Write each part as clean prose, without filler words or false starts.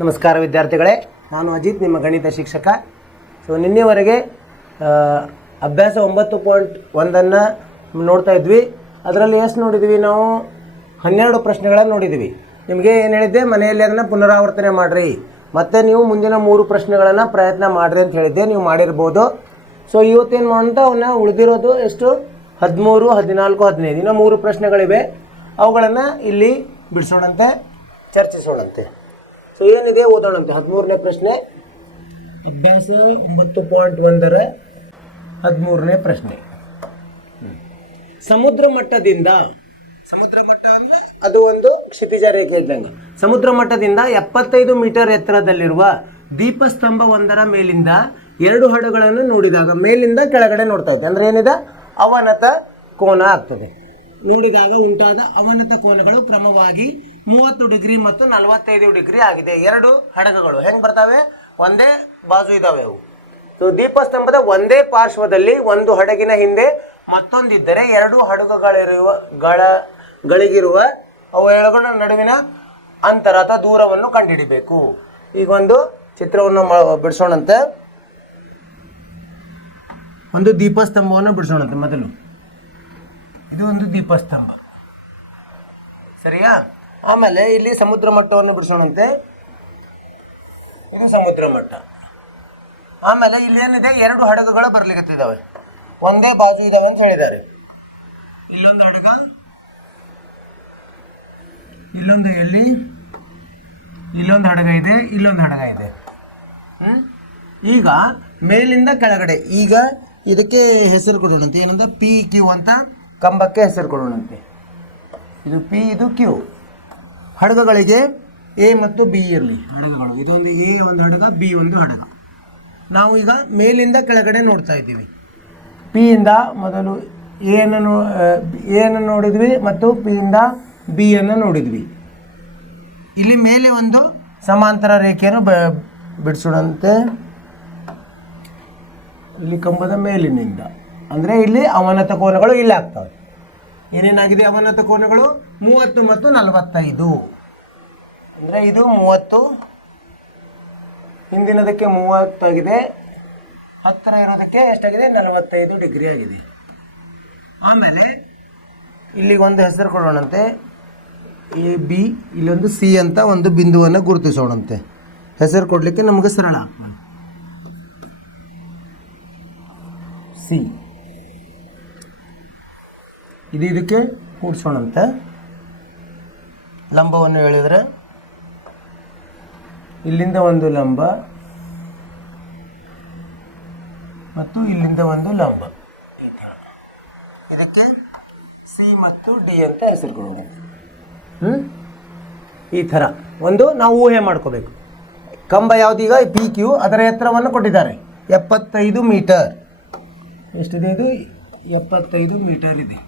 ನಮಸ್ಕಾರ ವಿದ್ಯಾರ್ಥಿಗಳೇ, ನಾನು ಅಜಿತ್, ನಿಮ್ಮ ಗಣಿತ ಶಿಕ್ಷಕ. ಸೊ ನಿನ್ನೆವರೆಗೆ ಅಭ್ಯಾಸ 9.1 ನೋಡ್ತಾ ಇದ್ವಿ. ಅದರಲ್ಲಿ ಎಷ್ಟು ನೋಡಿದ್ವಿ ನಾವು? 12 ಪ್ರಶ್ನೆಗಳನ್ನು ನೋಡಿದ್ವಿ. ನಿಮಗೆ ಏನು ಹೇಳಿದ್ದೆ, ಮನೆಯಲ್ಲಿ ಅದನ್ನು ಪುನರಾವರ್ತನೆ ಮಾಡಿರಿ, ಮತ್ತು ನೀವು ಮುಂದಿನ 3 ಪ್ರಶ್ನೆಗಳನ್ನು ಪ್ರಯತ್ನ ಮಾಡಿರಿ ಅಂತ ಹೇಳಿದ್ದೆ. ನೀವು ಮಾಡಿರ್ಬೋದು. ಸೊ ಇವತ್ತೇನು ಮಾಡೋಂತ ಅವನ್ನ ಉಳಿದಿರೋದು ಎಷ್ಟು? 13, 14, 15 ಇನ್ನೂ 3 ಪ್ರಶ್ನೆಗಳಿವೆ. ಅವುಗಳನ್ನು ಇಲ್ಲಿ ಬಿಡಿಸೋಣಂತೆ, ಚರ್ಚಿಸೋಣಂತೆ. ಸೊ ಏನಿದೆ ಓದೋಣಂತೆ. 13ನೇ ಪ್ರಶ್ನೆ, ಅಭ್ಯಾಸ 9.1ರ 13ನೇ ಪ್ರಶ್ನೆ. ಸಮುದ್ರ ಮಟ್ಟದಿಂದ, ಸಮುದ್ರ ಮಟ್ಟ ಅಂದರೆ ಅದು ಒಂದು ಕ್ಷಿತಿಜ ರೇಖೆ ಇದ್ದಂಗೆ. ಸಮುದ್ರ ಮಟ್ಟದಿಂದ 75 ಮೀಟರ್ ಎತ್ತರದಲ್ಲಿರುವ ದೀಪಸ್ತಂಭ ಒಂದರ ಮೇಲಿಂದ 2 ಹಡಗಳನ್ನು ನೋಡಿದಾಗ, ಮೇಲಿಂದ ಕೆಳಗಡೆ ನೋಡ್ತಾ ಇದ್ದೆ ಅಂದರೆ ಏನಿದೆ? ಅವನತ ಕೋನ ಆಗ್ತದೆ. ನೋಡಿದಾಗ ಉಂಟಾದ ಅವನತ ಕೋನಗಳು ಕ್ರಮವಾಗಿ 30 ಡಿಗ್ರಿ ಮತ್ತು 45 ಡಿಗ್ರಿ ಆಗಿದೆ. 2 ಹಡಗುಗಳು ಹೆಂಗೆ ಬರ್ತವೆ? ಒಂದೇ ಬಾಜು ಇದ್ದಾವೆ ಅವು. ಸೊ ದೀಪಸ್ತಂಭದ ಒಂದೇ ಪಾರ್ಶ್ವದಲ್ಲಿ ಒಂದು ಹಡಗಿನ ಹಿಂದೆ ಮತ್ತೊಂದಿದ್ದರೆ 2 ಗಳಿಗಿರುವ ಅವುಗಳ ನಡುವಿನ ಅಂತರ ಅಥವಾ ದೂರವನ್ನು ಕಂಡುಹಿಡಿಬೇಕು. ಈಗ ಒಂದು ಚಿತ್ರವನ್ನು ಬಿಡಿಸೋಣಂತೆ. ಒಂದು ದೀಪಸ್ತಂಭವನ್ನು ಬಿಡಿಸೋಣಂತೆ. ಮೊದಲು ಇದು ಒಂದು ದೀಪಸ್ತಂಭ, ಸರಿಯಾ? ಆಮೇಲೆ ಇಲ್ಲಿ ಸಮುದ್ರ ಮಟ್ಟವನ್ನು ಬಿಡಿಸೋಣಂತೆ. ಇದು ಸಮುದ್ರ ಮಟ್ಟ. ಆಮೇಲೆ ಇಲ್ಲಿ ಏನಿದೆ? 2 ಹಡಗುಗಳು ಬರ್ಲಿಕ್ಕತ್ತಿದ್ದಾವೆ, ಒಂದೇ ಬಾಜು ಇದಾವೆ ಅಂತ ಹೇಳಿದ್ದಾರೆ. ಇಲ್ಲೊಂದು ಹಡಗ, ಇಲ್ಲೊಂದು ಎಲ್ಲಿ ಇಲ್ಲೊಂದು ಹಡಗ ಇದೆ, ಇಲ್ಲೊಂದು ಹಡಗ ಇದೆ. ಈಗ ಮೇಲಿಂದ ಕೆಳಗಡೆ, ಈಗ ಇದಕ್ಕೆ ಹೆಸರು ಕೊಡೋಣಂತೆ. ಏನಂತ? ಪಿ ಕ್ಯೂ ಅಂತ ಕಂಬಕ್ಕೆ ಹೆಸರು ಕೊಡೋಣಂತೆ. ಇದು ಪಿ, ಇದು ಕ್ಯೂ. ಹಡಗುಗಳಿಗೆ ಎ ಮತ್ತು ಬಿ ಇರಲಿ ಹಡಗುಗಳು. ಇದೊಂದು ಎ ಒಂದು ಹಡಗ, ಬಿ ಒಂದು ಹಡಗ. ನಾವು ಈಗ ಮೇಲಿಂದ ಕೆಳಗಡೆ ನೋಡ್ತಾ ಇದ್ದೀವಿ. ಪಿ ಇಂದ ಮೊದಲು ಎಯನ್ನು ನೋಡಿದ್ವಿ ಮತ್ತು ಪಿ ಇಂದ ಬಿ ಅನ್ನು ನೋಡಿದ್ವಿ. ಇಲ್ಲಿ ಮೇಲೆ ಒಂದು ಸಮಾಂತರ ರೇಖೆಯನ್ನು ಬಿಡಿಸೋಣಂತೆ. ಇಲ್ಲಿ ಕಂಬದ ಮೇಲಿನಿಂದ, ಅಂದರೆ ಇಲ್ಲಿ ಅವನತ ಕೋನಗಳು ಇಲ್ಲಿ ಆಗ್ತವೆ. ಏನೇನಾಗಿದೆ ಅವನತ ಕೋನಗಳು? 30 ಮತ್ತು 45. ಅಂದರೆ ಇದು 30, ಹಿಂದಿನದಕ್ಕೆ 30 ಆಗಿದೆ, ಹತ್ತಿರ ಇರೋದಕ್ಕೆ ಎಷ್ಟಾಗಿದೆ? 45 ಡಿಗ್ರಿ ಆಗಿದೆ. ಆಮೇಲೆ ಇಲ್ಲಿಗೆ ಒಂದು ಹೆಸರು ಕೊಡೋಣಂತೆ. ಎ ಬಿ, ಇಲ್ಲೊಂದು ಸಿ ಅಂತ ಒಂದು ಬಿಂದುವನ್ನು ಗುರುತಿಸೋಣಂತೆ. ಹೆಸರು ಕೊಡಲಿಕ್ಕೆ ನಮಗೆ ಸರಳ ಆಗ್ತದೆ. ಸಿ ಇದು ಇದಕ್ಕೆ ಕೂಡಿಸೋಣಂತೆ. ಲಂಬವನ್ನು ಹೇಳಿದರೆ ಇಲ್ಲಿಂದ ಒಂದು ಲಂಬ ಮತ್ತು ಇಲ್ಲಿಂದ ಒಂದು ಲಂಬ. ಇದಕ್ಕೆ ಸಿ ಮತ್ತು ಡಿ ಅಂತ ಹೆಸರು ಕೊಡೋಣ. ಈ ಥರ ಒಂದು ನಾವು ಊಹೆ ಮಾಡ್ಕೋಬೇಕು. ಕಂಬ ಯಾವುದೀಗ? P Q. ಅದರ ಎತ್ತರವನ್ನು ಕೊಟ್ಟಿದ್ದಾರೆ 75 ಮೀಟರ್. ಎಷ್ಟಿದೆ ಇದು? 75 ಮೀಟರ್ ಇದೆ.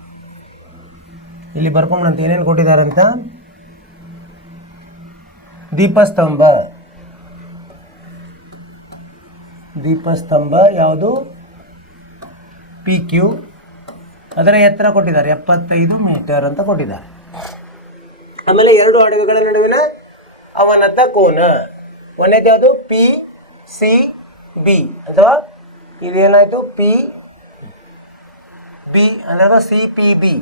ಇಲ್ಲಿ ಬರ್ಕೊಂಡಂತ ಏನೇನು ಕೊಟ್ಟಿದ್ದಾರೆ ಅಂತ. ದೀಪಸ್ತಂಭ ಯಾವುದು? P Q. ಅದರ ಎತ್ತರ ಕೊಟ್ಟಿದ್ದಾರೆ 75 ಮೀಟರ್ ಅಂತ ಕೊಟ್ಟಿದ್ದಾರೆ. ಆಮೇಲೆ 2 ಹಡಗುಗಳ ನಡುವಿನ ಅವನತ ಕೋನ ಒಂದೇದು ಯಾವುದು? ಪಿ ಸಿ ಬಿ, ಅಥವಾ ಇದೇನಾಯಿತು? ಪಿ ಬಿ ಅಂದರೆ ಸಿ ಪಿ ಬಿ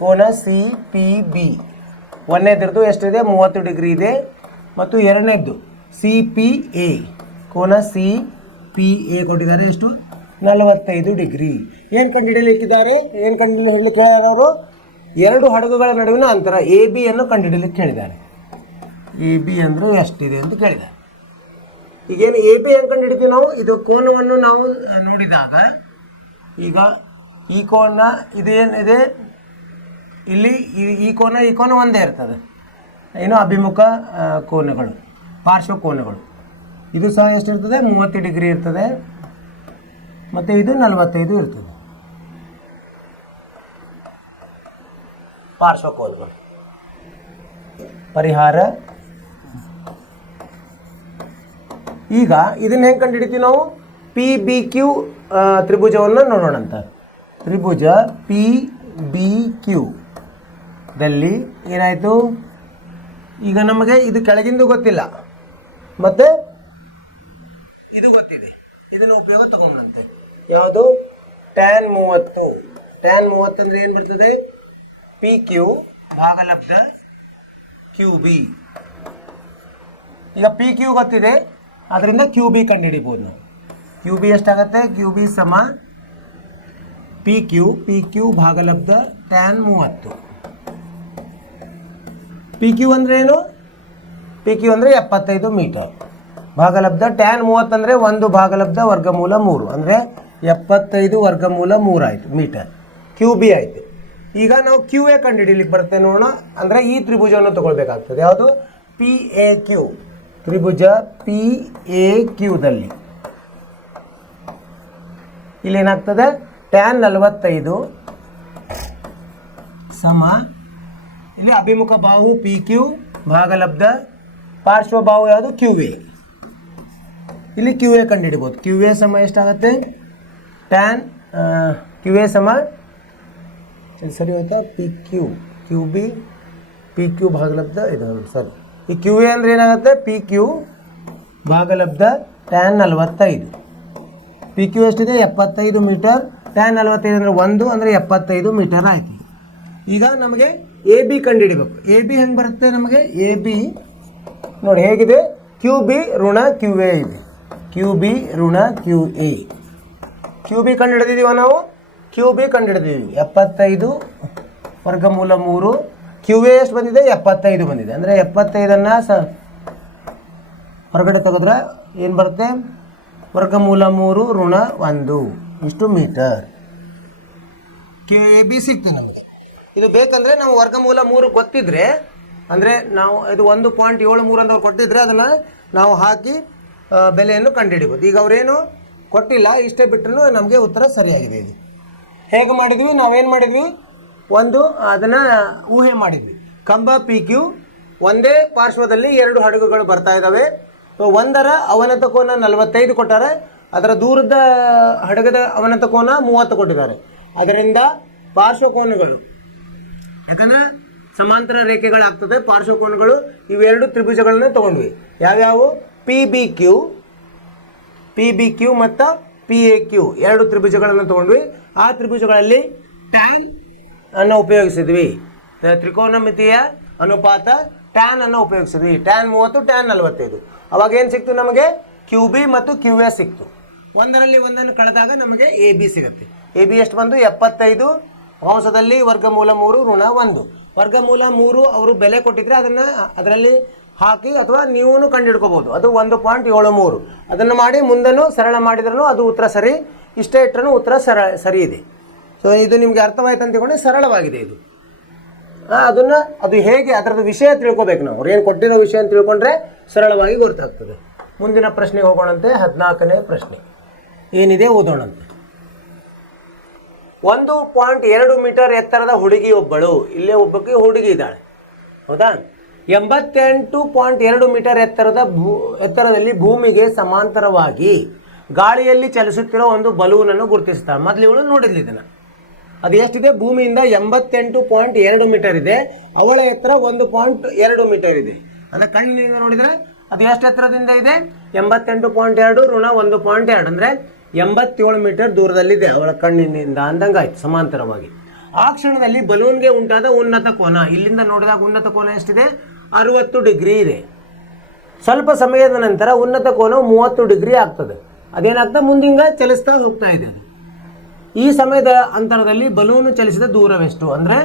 ಕೋನ. ಸಿ ಪಿ ಬಿ ಒಂದನೇದ್ರದ್ದು ಎಷ್ಟಿದೆ? 30 ಡಿಗ್ರಿ ಇದೆ. ಮತ್ತು ಎರಡನೇದ್ದು ಸಿ ಪಿ ಎ ಕೋನ. ಸಿ ಪಿ ಎ ಕೊಟ್ಟಿದ್ದಾರೆ ಎಷ್ಟು? 45 ಡಿಗ್ರಿ. ಏನು ಕಂಡುಹಿಡಿಯಲಿಕ್ಕಿದ್ದಾರೆ? ಏನು ಕಂಡುಹಿಡಲಿಕ್ಕೆ ಹೇಳಿದವರು? 2 ಹಡಗುಗಳ ನಡುವಿನ ಅಂತರ ಎ ಬಿ ಅನ್ನು ಕಂಡುಹಿಡಲಿಕ್ಕೆ ಹೇಳಿದ್ದಾರೆ. ಎ ಬಿ ಅಂದರೆ ಎಷ್ಟಿದೆ ಅಂತ ಕೇಳಿದ್ದಾರೆ. ಈಗೇನು ಎ ಬಿ ಹೆಂಗೆ ಕಂಡುಹಿಡಿತೀವಿ ನಾವು? ಇದು ಕೋನವನ್ನು ನಾವು ನೋಡಿದಾಗ, ಈಗ ಈ ಕೋನ ಇದೇನಿದೆ ಇಲ್ಲಿ, ಈ ಕೋನ ಒಂದೇ ಇರ್ತದೆ. ಏನು? ಅಭಿಮುಖ ಕೋನಗಳು, ಪಾರ್ಶ್ವ ಕೋನಗಳು. ಇದು ಸಹ ಎಷ್ಟಿರ್ತದೆ? 30 ಡಿಗ್ರಿ ಇರ್ತದೆ. ಮತ್ತು ಇದು 45 ಇರ್ತದೆ ಪಾರ್ಶ್ವ ಕೋನಗಳು. ಪರಿಹಾರ. ಈಗ ಇದನ್ನು ಹೆಂಗೆ ಕಂಡುಹಿಡಿತೀವಿ ನಾವು? ಪಿ ಬಿ ಕ್ಯೂ ತ್ರಿಭುಜವನ್ನು ನೋಡೋಣಂತ. ತ್ರಿಭುಜ ಪಿ ಬಿ ಕ್ಯೂ ದಲ್ಲಿ ಏನಾಯಿತು? ಈಗ ನಮಗೆ ಇದು ಕೆಳಗಿಂದು ಗೊತ್ತಿಲ್ಲ, ಮತ್ತು ಇದು ಗೊತ್ತಿದೆ, ಇದನ್ನು ಉಪಯೋಗ ತಗೊಂಡಂತೆ ಯಾವುದು ಟ್ಯಾನ್ 30. ಟ್ಯಾನ್ 30 ಅಂದರೆ ಏನು ಬರ್ತದೆ? ಪಿ ಕ್ಯೂ ಭಾಗಲಬ್ಧ ಕ್ಯೂ ಬಿ. ಈಗ ಪಿ ಕ್ಯೂ ಗೊತ್ತಿದೆ, ಅದರಿಂದ ಕ್ಯೂ ಬಿ ಕಂಡುಹಿಡಿಬೋದು ನಾವು. ಕ್ಯೂ ಬಿ ಎಷ್ಟಾಗುತ್ತೆ? ಕ್ಯೂ ಬಿ ಸಮ ಪಿ ಕ್ಯೂ ಭಾಗಲಬ್ಧ ಟ್ಯಾನ್ 30. ಪಿ ಕ್ಯೂ ಅಂದರೆ ಏನು? ಪಿ ಕ್ಯೂ ಅಂದರೆ 75 ಮೀಟರ್. ಭಾಗಲಬ್ಧ ಟ್ಯಾನ್ 30 ಅಂದರೆ 1 ಭಾಗಲಬ್ಧ ವರ್ಗಮೂಲ 3 ಅಂದರೆ 75 ವರ್ಗಮೂಲ 3 ಆಯಿತು ಮೀಟರ್. ಕ್ಯೂ ಬಿ ಆಯಿತು. ಈಗ ನಾವು ಕ್ಯೂ ಎ ಕಂಡುಹಿಡಿಯಲಿಕ್ಕೆ ಬರುತ್ತೆ ನೋಡೋಣ. ಅಂದರೆ ಈ ತ್ರಿಭುಜವನ್ನು ತಗೊಳ್ಬೇಕಾಗ್ತದೆ. ಯಾವುದು? P A Q. ತ್ರಿಭುಜ ಪಿ ಎ ಕ್ಯೂದಲ್ಲಿ ಇಲ್ಲೇನಾಗ್ತದೆ? ಟ್ಯಾನ್ 45 ಸಮ ಇಲ್ಲಿ ಅಭಿಮುಖ ಬಾಹು ಪಿ ಕ್ಯೂ ಭಾಗಲಬ್ಧ ಪಾರ್ಶ್ವ ಬಾಹು ಯಾವುದು? Q A. ಇಲ್ಲಿ ಕ್ಯೂ ಎ ಕಂಡುಹಿಡಿಬೋದು. ಕ್ಯೂ ಎ ಸಮ ಎಷ್ಟಾಗುತ್ತೆ? ಟ್ಯಾನ್ ಕ್ಯೂ ಎ ಸಮ ಸರಿ ಹೋಯ್ತಾ? P Q Q B P Q ಭಾಗಲಬ್ಧ ಇದು ಸರಿ. ಈ ಕ್ಯೂ ಎ ಅಂದರೆ ಏನಾಗುತ್ತೆ? ಪಿ ಕ್ಯೂ ಭಾಗಲಬ್ಧ ಟ್ಯಾನ್ 45. ಪಿ ಕ್ಯೂ ಎಷ್ಟಿದೆ? 75 ಮೀಟರ್. ಟ್ಯಾನ್ 45 ಅಂದರೆ 1 ಅಂದರೆ 75 ಮೀಟರ್ ಆಯಿತು. ಈಗ ನಮಗೆ ಎ ಬಿ ಕಂಡುಹಿಡಿಬೇಕು. ಎ ಬಿ ಹೆಂಗೆ ಬರುತ್ತೆ ನಮಗೆ? ಎ ಬಿ ನೋಡಿ ಹೇಗಿದೆ? ಕ್ಯೂ ಬಿ ಋಣ ಕ್ಯೂ ಎ ಇದೆ. ಕ್ಯೂ ಬಿ ಋಣ ಕ್ಯೂ ಎ. ಕ್ಯೂ ಬಿ ಕಂಡುಹಿಡಿದಿದ್ದೀವ ನಾವು. ಕ್ಯೂ ಬಿ ಕಂಡುಹಿಡಿದಿದ್ದೀವಿ 75 ವರ್ಗಮೂಲ 3. ಕ್ಯೂ ಎ ಎಷ್ಟು ಬಂದಿದೆ? 75 ಬಂದಿದೆ. ಅಂದರೆ 75ಅನ್ನು ಹೊರಗಡೆ ತೆಗೆದ್ರೆ ಏನು ಬರುತ್ತೆ? ವರ್ಗಮೂಲ 3 ಋಣ 1 ಇಷ್ಟು ಮೀಟರ್. ಕ್ಯೂ ಎ ಬಿ ಸಿಗ್ತದೆ ನಮಗೆ. ಇದು ಬೇಕಂದರೆ ನಾವು ವರ್ಗಮೂಲ 3 ಗೊತ್ತಿದ್ರೆ, ಅಂದರೆ ನಾವು ಇದು 1.73 ಅಂತ ಅವ್ರು ಕೊಟ್ಟಿದ್ರೆ ಅದನ್ನು ನಾವು ಹಾಕಿ ಬೆಲೆಯನ್ನು ಕಂಡುಹಿಡಿಬೋದು. ಈಗ ಅವರೇನು ಕೊಟ್ಟಿಲ್ಲ, ಇಷ್ಟೇ ಬಿಟ್ಟರು ನಮಗೆ ಉತ್ತರ ಸರಿಯಾಗಿದೆ. ಇದು ಹೇಗೆ ಮಾಡಿದ್ವಿ? ನಾವೇನು ಮಾಡಿದ್ವಿ? ಅದನ್ನು ಊಹೆ ಮಾಡಿದ್ವಿ. ಕಂಬ ಪಿ ಕ್ಯೂ ಒಂದೇ ಪಾರ್ಶ್ವದಲ್ಲಿ 2 ಹಡಗುಗಳು ಬರ್ತಾ ಇದ್ದಾವೆ. ಒಂದರ ಅವನತ ಕೋನ 45 ಕೊಟ್ಟಾರೆ, ಅದರ ದೂರದ ಹಡಗದ ಅವನತ ಕೋನ 30 ಕೊಟ್ಟಿದ್ದಾರೆ. ಅದರಿಂದ ಪಾರ್ಶ್ವಕೋನಗಳು, ಯಾಕಂದರೆ ಸಮಾಂತರ ರೇಖೆಗಳಾಗ್ತದೆ ಪಾರ್ಶ್ವಕೋನಗಳು, ಇವೆರಡು ತ್ರಿಭುಜಗಳನ್ನ ತೊಗೊಂಡ್ವಿ. ಯಾವ್ಯಾವು? ಪಿ ಬಿ ಕ್ಯೂ ಮತ್ತು ಪಿ ಎ ಕ್ಯೂ 2 ತ್ರಿಭುಜಗಳನ್ನು ತೊಗೊಂಡ್ವಿ. ಆ ತ್ರಿಭುಜಗಳಲ್ಲಿ ಟ್ಯಾನ್ ಅನ್ನು ಉಪಯೋಗಿಸಿದ್ವಿ. ತ್ರಿಕೋನಮಿತಿಯ ಅನುಪಾತ ಟ್ಯಾನ್ ಅನ್ನು ಉಪಯೋಗಿಸಿದ್ವಿ. Tan 30 tan 45. ಅವಾಗ ಏನು ಸಿಕ್ತು ನಮಗೆ? ಕ್ಯೂ ಬಿ ಮತ್ತು ಕ್ಯೂ ಎ ಸಿಕ್ತು. ಒಂದರಲ್ಲಿ ಒಂದನ್ನು ಕಳೆದಾಗ ನಮಗೆ ಎ ಬಿ ಸಿಗುತ್ತೆ. ಎ ಬಿ ಎಷ್ಟು ಬಂದು? 75 ಅಂಶದಲ್ಲಿ ವರ್ಗಮೂಲ 3 ಋಣ 1. ವರ್ಗಮೂಲ 3 ಅವರು ಬೆಲೆ ಕೊಟ್ಟಿದ್ರೆ ಅದರಲ್ಲಿ ಹಾಕಿ ಅಥವಾ ನೀವು ಕಂಡುಹಿಡ್ಕೋಬೋದು. ಅದು 1.73. ಅದನ್ನು ಮಾಡಿ ಮುಂದನ್ನು ಸರಳ ಮಾಡಿದ್ರೂ ಅದು ಉತ್ತರ ಸರಿ. ಇಷ್ಟೇ ಇಟ್ಟರೂ ಉತ್ತರ ಸರಿ ಇದೆ. ಸೊ ಇದು ನಿಮಗೆ ಅರ್ಥವಾಯ್ತು ಅಂತ ತಿಳ್ಕೊಂಡ್ರೆ ಸರಳವಾಗಿದೆ ಇದು. ಅದು ಹೇಗೆ ಅದರದ್ದು ವಿಷಯ ತಿಳ್ಕೊಬೇಕು ನಾವು. ಅವ್ರು ಏನು ಕೊಟ್ಟಿರೋ ವಿಷಯ ಅಂತ ತಿಳ್ಕೊಂಡ್ರೆ ಸರಳವಾಗಿ ಗೊತ್ತಾಗ್ತದೆ. ಮುಂದಿನ ಪ್ರಶ್ನೆಗೆ ಹೋಗೋಣಂತೆ. 14ನೇ ಪ್ರಶ್ನೆ ಏನಿದೆ ಓದೋಣಂತೆ. 1.2 ಮೀಟರ್ ಎತ್ತರದ ಹುಡುಗಿಯೊಬ್ಬಳು, ಇಲ್ಲೇ ಒಬ್ಬಕ್ಕೆ ಹುಡುಗಿ ಇದ್ದಾಳೆ, ಹೌದಾ? 88.2 ಮೀಟರ್ ಎತ್ತರದಲ್ಲಿ ಭೂಮಿಗೆ ಸಮಾಂತರವಾಗಿ ಗಾಳಿಯಲ್ಲಿ ಚಲಿಸುತ್ತಿರೋ ಒಂದು ಬಲೂನನ್ನು ಗುರುತಿಸ್ತಾಳೆ. ಮೊದಲು ಇವಳು ನೋಡಿದ್ಲಿ ಇದನ್ನು. ಅದು ಎಷ್ಟಿದೆ? ಭೂಮಿಯಿಂದ 88.2 ಮೀಟರ್ ಇದೆ. ಅವಳ ಎತ್ತರ 1.2 ಮೀಟರ್ ಇದೆ. ಅಂದರೆ ಕಣ್ಣಿನಿಂದ ನೋಡಿದರೆ ಅದು ಎಷ್ಟು ಎತ್ತರದಿಂದ ಇದೆ? 88.2 ಋಣ 1.2 ಅಂದರೆ 87 ಮೀಟರ್ ದೂರದಲ್ಲಿದೆ ಅವಳ ಕಣ್ಣಿನಿಂದ ಅಂದಂಗಾಯ್ತು ಸಮಾಂತರವಾಗಿ. ಆ ಕ್ಷಣದಲ್ಲಿ ಬಲೂನ್ಗೆ ಉಂಟಾದ ಉನ್ನತ ಕೋನ, ಇಲ್ಲಿಂದ ನೋಡಿದಾಗ ಉನ್ನತ ಕೋನ ಎಷ್ಟಿದೆ? 60 ಡಿಗ್ರಿ ಇದೆ. ಸ್ವಲ್ಪ ಸಮಯದ ನಂತರ ಉನ್ನತ ಕೋನ 30 ಡಿಗ್ರಿ ಆಗ್ತದೆ. ಅದೇನಾಗ್ತದೆ? ಮುಂದಿಂಗ ಚಲಿಸ್ತಾ ಹೋಗ್ತಾ ಇದೆ. ಅದು ಈ ಸಮಯದ ಅಂತರದಲ್ಲಿ ಬಲೂನು ಚಲಿಸಿದ ದೂರವೆಷ್ಟು, ಅಂದರೆ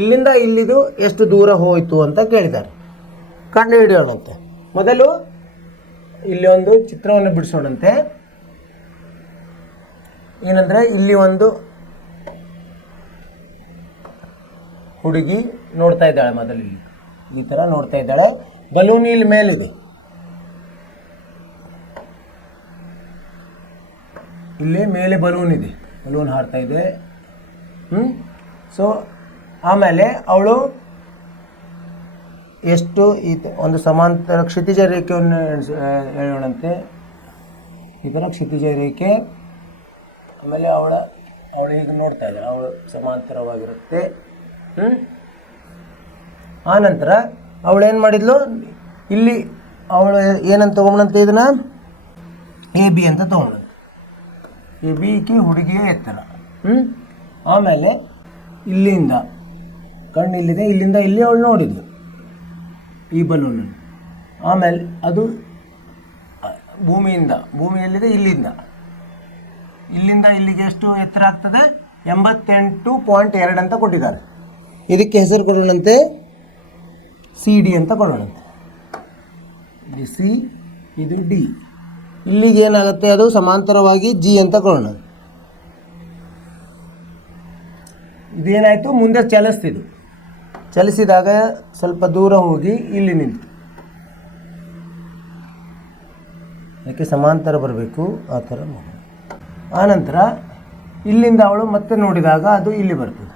ಇಲ್ಲಿಂದ ಇಲ್ಲಿದು ಎಷ್ಟು ದೂರ ಹೋಯಿತು ಅಂತ ಕೇಳಿದ್ದಾರೆ. ಕಂಡು ಹಿಡಿಯೋಣಂತೆ. ಮೊದಲು ಇಲ್ಲಿ ಒಂದು ಚಿತ್ರವನ್ನು ಬಿಡಿಸೋಣಂತೆ. ಏನಂದರೆ ಇಲ್ಲಿ ಒಂದು ಹುಡುಗಿ ನೋಡ್ತಾ ಇದ್ದಾಳೆ. ಮೊದಲು ಇಲ್ಲಿ ಈ ಥರ ನೋಡ್ತಾ ಇದ್ದಾಳೆ. ಬಲೂನ್ ಇಲ್ಲಿ ಮೇಲಿದೆ, ಇಲ್ಲಿ ಮೇಲೆ ಬಲೂನ್ ಇದೆ, ಬಲೂನ್ ಹಾರ್ತಾ ಇದೆ. ಸೊ ಆಮೇಲೆ ಅವಳು ಎಷ್ಟು ಒಂದು ಸಮಾಂತರ ಕ್ಷಿತಿಜ ರೇಖೆಯನ್ನು ಹೇಳೋಣಂತೆ. ಈ ಥರ ಕ್ಷಿತಿಜ ರೇಖೆ. ಆಮೇಲೆ ಅವಳು ಹೀಗೆ ನೋಡ್ತಾ ಇದ್ದಾಳೆ, ಅವಳು ಸಮಾಂತರವಾಗಿರುತ್ತೆ. ಆ ನಂತರ ಅವಳೇನು ಮಾಡಿದ್ಲು? ಇಲ್ಲಿ ಅವಳು ಏನಂತ ತೊಗೊಂಡಂತೆ ಇದನ್ನು ಎ ಬಿ ಅಂತ ತೊಗೊಂಡಂತೆ. ಎ ಬಿ ಈಕಿ ಹುಡುಗಿಯ ಎತ್ತರ. ಆಮೇಲೆ ಇಲ್ಲಿಂದ ಕಣ್ಣು ಇಲ್ಲಿದೆ, ಇಲ್ಲಿಂದ ಇಲ್ಲಿ ಅವಳು ನೋಡಿದ್ಳು ಈ ಬಲೂನನ್ನು. ಆಮೇಲೆ ಅದು ಭೂಮಿಯಲ್ಲಿದೆ, ಇಲ್ಲಿಂದ ಇಲ್ಲಿಗೆ ಎಷ್ಟು ಎತ್ತರ ಆಗ್ತದೆ? 88.2 ಅಂತ ಕೊಟ್ಟಿದ್ದಾರೆ. ಇದಕ್ಕೆ ಹೆಸರು ಕೊಡೋಣಂತೆ ಸಿ ಡಿ ಅಂತ ಕೊಡೋಣಂತೆ. ಇದು ಸಿ, ಇದು ಡಿ. ಇಲ್ಲಿಗೆ ಏನಾಗುತ್ತೆ? ಅದು ಸಮಾಂತರವಾಗಿ ಜಿ ಅಂತ ಕೊಡೋಣ. ಇದೇನಾಯಿತು? ಮುಂದೆ ಚಲಿಸ್ತಿದ್ದು. ಚಲಿಸಿದಾಗ ಸ್ವಲ್ಪ ದೂರ ಹೋಗಿ ಇಲ್ಲಿ ನಿಂತು, ಯಾಕೆ ಸಮಾಂತರ ಬರಬೇಕು ಆ ಥರ. ಆನಂತರ ಇಲ್ಲಿಂದ ಅವಳು ಮತ್ತೆ ನೋಡಿದಾಗ ಅದು ಇಲ್ಲಿ ಬರ್ತದೆ.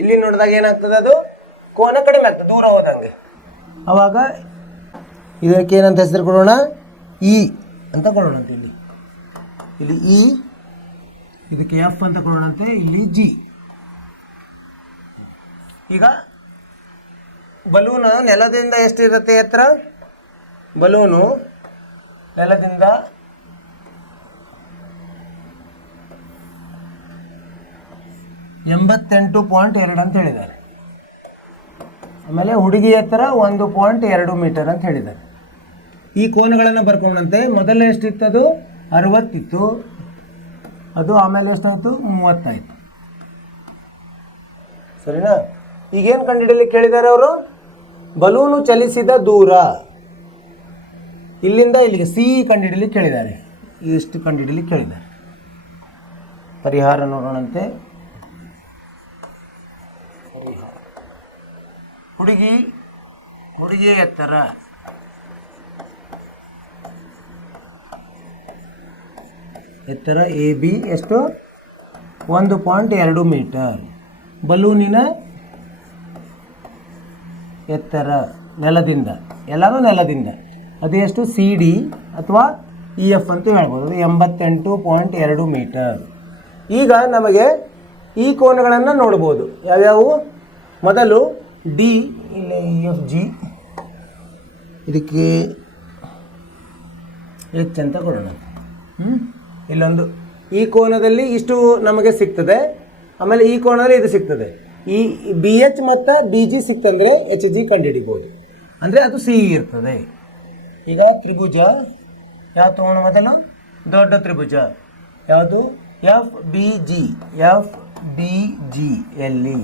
ಇಲ್ಲಿ ನೋಡಿದಾಗ ಏನಾಗ್ತದೆ? ಅದು ಕೋನ ಕಡಿಮೆ ಆಗ್ತದೆ ದೂರ ಹೋದಂಗೆ. ಆವಾಗ ಇದಕ್ಕೆ ಏನಂತ ಹೆಸರು ಕೊಡೋಣ? ಇ ಅಂತ ಕೊಡೋಣಂತೆ. ಇಲ್ಲಿ ಇ, ಇದಕ್ಕೆ ಎಫ್ ಅಂತ ಕೊಡೋಣಂತೆ, ಇಲ್ಲಿ ಜಿ. ಈಗ ಬಲೂನು ನೆಲದಿಂದ ಎಷ್ಟಿರುತ್ತೆ ಎತ್ತರ? ಬಲೂನು ನೆಲದಿಂದ 88.2 ಅಂತ ಹೇಳಿದ್ದಾರೆ. ಆಮೇಲೆ ಹುಡುಗಿ ಎತ್ತರ 1.2 ಮೀಟರ್ ಅಂತ ಹೇಳಿದ್ದಾರೆ. ಈ ಕೋನಗಳನ್ನು ಬರ್ಕೊಂಡಂತೆ ಮೊದಲನೇ ಎಷ್ಟಿತ್ತು? ಅದು 60 ಇತ್ತು. ಅದು ಆಮೇಲೆ ಎಷ್ಟಾಯಿತು? 30 ಆಯಿತು. ಸರಿನಾ? ಈಗೇನು ಕಂಡುಹಿಡಿಯಲಿಕ್ಕೆ ಕೇಳಿದ್ದಾರೆ ಅವರು? ಬಲೂನು ಚಲಿಸಿದ ದೂರ ಇಲ್ಲಿಂದ ಇಲ್ಲಿಗೆ ಸಿ ಕಂಡುಹಿಡಿಯಲಿಕ್ಕೆ ಕೇಳಿದ್ದಾರೆ. ಇಷ್ಟು ಕಂಡುಹಿಡಿಯಲಿಕ್ಕೆ ಕೇಳಿದ್ದಾರೆ. ಪರಿಹಾರ ನೋಡೋಣಂತೆ. ಹುಡುಗಿಯ ಎತ್ತರ ಎ ಬಿ ಎಷ್ಟು? 1.2 ಮೀಟರ್. ಬಲೂನಿನ ಎತ್ತರ ನೆಲದಿಂದ, ಎಲ್ಲರೂ ನೆಲದಿಂದ, ಅದು ಎಷ್ಟು? ಸಿ ಡಿ ಅಥವಾ ಇ ಎಫ್ ಅಂತ ಹೇಳ್ಬೋದು. ಅದು 88.2 ಮೀಟರ್. ಈಗ ನಮಗೆ ಈ ಕೋನಗಳನ್ನು ನೋಡ್ಬೋದು. ಯಾವ್ಯಾವು? ಮೊದಲು ಡಿ, ಇಲ್ಲಿ ಎಫ್ ಜಿ, ಇದಕ್ಕೆ ಎಚ್ ಅಂತ ಕೊಡೋಣ. ಇಲ್ಲೊಂದು ಈ ಕೋನದಲ್ಲಿ ಇಷ್ಟು ನಮಗೆ ಸಿಗ್ತದೆ. ಆಮೇಲೆ ಈ ಕೋನದಲ್ಲಿ ಇದು ಸಿಗ್ತದೆ. ಈ ಬಿ ಎಚ್ ಮತ್ತು ಬಿ ಜಿ ಸಿಕ್ತಂದರೆ ಎಚ್ ಜಿ ಕಂಡುಹಿಡಿಬೋದು. ಅಂದರೆ ಅದು ಸಿ ಇರ್ತದೆ. ಈಗ ತ್ರಿಭುಜ ಯಾವ್ದು ತೊಗೊಳ್ಳೋಣ? ಮೊದಲು ದೊಡ್ಡ ತ್ರಿಭುಜ ಯಾವುದು? F B G. ಎಲ್ಲಿ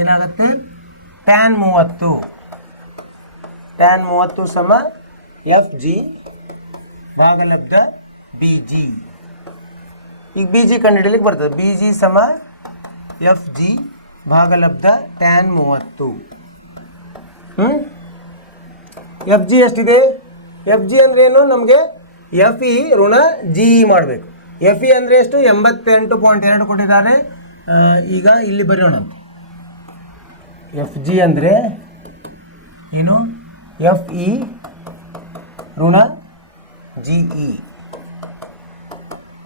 ಏನಾಗುತ್ತೆ? ಟ್ಯಾನ್ 30 ಸಮ ಎಫ್ ಜಿ ಭಾಗಲಬ್ಧ ಬಿ ಜಿ. ಈಗ ಬಿ ಜಿ ಕಂಡುಹಿಡಿಯಲಿಕ್ಕೆ ಬರ್ತದೆ. ಬಿ ಜಿ ಸಮ ಎಫ್ ಜಿ ಭಾಗಲಬ್ಧ ಟ್ಯಾನ್ 30. ಎಫ್ ಜಿ ಎಷ್ಟಿದೆ? ಎಫ್ ಜಿ ಅಂದರೆ ಏನು? ನಮಗೆ ಎಫ್ ಇ ಋಣ ಜಿ ಇ ಮಾಡಬೇಕು. ಎಫ್ ಇ ಅಂದರೆ ಎಷ್ಟು? 88.2 ಕೊಟ್ಟಿದ್ದಾರೆ. ಈಗ ಇಲ್ಲಿ ಬರೆಯೋಣ. ಎಫ್ ಜಿ ಅಂದರೆ ಏನು? ಎಫ್ ಇ ಋಣ ಜಿ ಇ.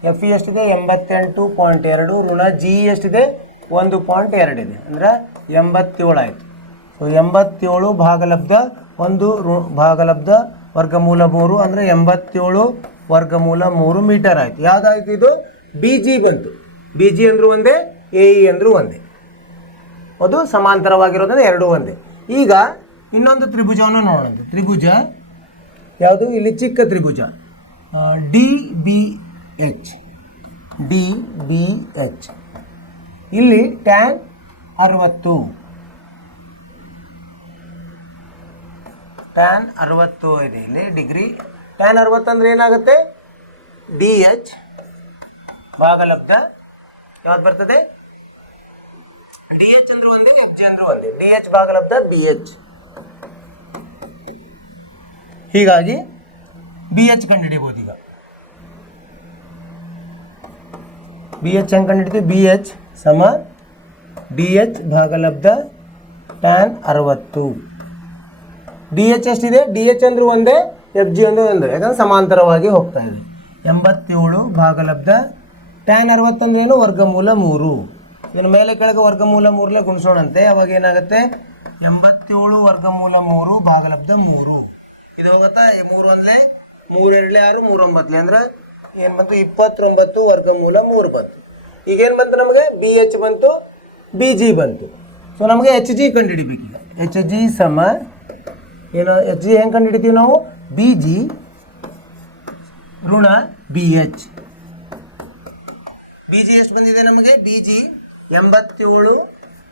ಎಫ್ ಇ ಎಷ್ಟಿದೆ? 88.2 ಋಣ ಜಿ ಇ ಎಷ್ಟಿದೆ? 1.2 ಇದೆ. ಅಂದರೆ 87 ಆಯಿತು. ಸೊ 87 ಭಾಗಲಬ್ಧ 1 ಭಾಗಲಬ್ಧ ವರ್ಗಮೂಲ 3 ಅಂದರೆ 87 ವರ್ಗಮೂಲ 3 ಮೀಟರ್ ಆಯಿತು. ಯಾವುದಾಯಿತು ಇದು? ಬಿ ಜಿ ಬಂತು. ಬಿ ಜಿ ಅಂದರೂ ಒಂದೇ, ಎ ಇ ಅಂದರೂ ಒಂದೇ. ಅದು ಸಮಾಂತರವಾಗಿರೋದ್ರಿಂದ ಎರಡೂ ಒಂದೇ. ಈಗ ಇನ್ನೊಂದು ತ್ರಿಭುಜವನ್ನು ನೋಡೋಣ. ತ್ರಿಭುಜ ಯಾವುದು? ಇಲ್ಲಿ ಚಿಕ್ಕ ತ್ರಿಭುಜ ಡಿ ಬಿ ಎಚ್. ಇಲ್ಲಿ ಟ್ಯಾನ್ 60. ಟ್ಯಾನ್ 60 ಇದೆ ಇಲ್ಲಿ ಡಿಗ್ರಿ. ಟ್ಯಾನ್ 60 ಅಂದರೆ ಏನಾಗುತ್ತೆ? ಡಿ ಎಚ್ ಭಾಗಲಬ್ಧ ಯಾವ್ದು ಬರ್ತದೆ? ಡಿ ಎಚ್ ಅಂದ್ರೆ ಒಂದೇ, ಎಫ್ ಜಿ ಅಂದ್ರೆ ಒಂದೇ. ಡಿ ಎಚ್ ಭಾಗಲಬ್ಧ ಬಿ ಎಚ್. ಹೀಗಾಗಿ ಬಿ ಎಚ್ ಕಂಡುಹಿಡಿಯಬಹುದು. ಈಗ ಬಿ ಎಚ್ ಹೆಂಗೆ ಕಂಡುಹಿಡಿತೀವಿ? ಬಿ ಎಚ್ ಸಮ ಡಿ ಎಚ್ ಭಾಗಲಬ್ಧ ಟ್ಯಾನ್ 60. ಡಿ ಎಚ್ ಎಷ್ಟಿದೆ? ಡಿ ಎಚ್ ಅಂದ್ರೆ ಒಂದೇ, ಎಫ್ ಜಿ ಅಂದ್ರೆ ಒಂದೇ, ಯಾಕಂದ್ರೆ ಸಮಾಂತರವಾಗಿ ಹೋಗ್ತಾ ಇದೆ. 87 ಭಾಗಲಬ್ಧ tan 60 ಅಂದ್ರೆ ಏನು? ವರ್ಗಮೂಲ 3. ಇದನ್ನು ಮೇಲೆ ಕೆಳಗೆ ವರ್ಗಮೂಲ 3 ಗುಣಿಸೋಣಂತೆ. ಅವಾಗ ಏನಾಗುತ್ತೆ? 87 ವರ್ಗಮೂಲ 3 ಭಾಗಲಬ್ಧ 3. ಇದು ಹೋಗುತ್ತಾ? 3 ಒಂದ್ಲೆ 3 2 6 3 9 ಅಂದ್ರೆ ಏನು ಬಂತು? 29 ವರ್ಗಮೂಲ 3 ಬಂತು. ಈಗೇನು ಬಂತು ನಮಗೆ? ಬಿ ಎಚ್ ಬಂತು, ಬಿ ಜಿ ಬಂತು. ಸೊ ನಮಗೆ ಎಚ್ ಜಿ ಕಂಡುಹಿಡಿಬೇಕು. ಈಗ ಎಚ್ ಜಿ ಸಮ ಏನು? ಎಚ್ ಜಿ ಹೆಂಗೆ ಕಂಡುಹಿಡಿತೀವಿ ನಾವು? ಬಿ ಜಿ ಋಣ ಬಿ ಎಚ್. ಬಿ ಜಿ ಎಷ್ಟು ಬಂದಿದೆ ನಮಗೆ? ಬಿ ಜಿ 87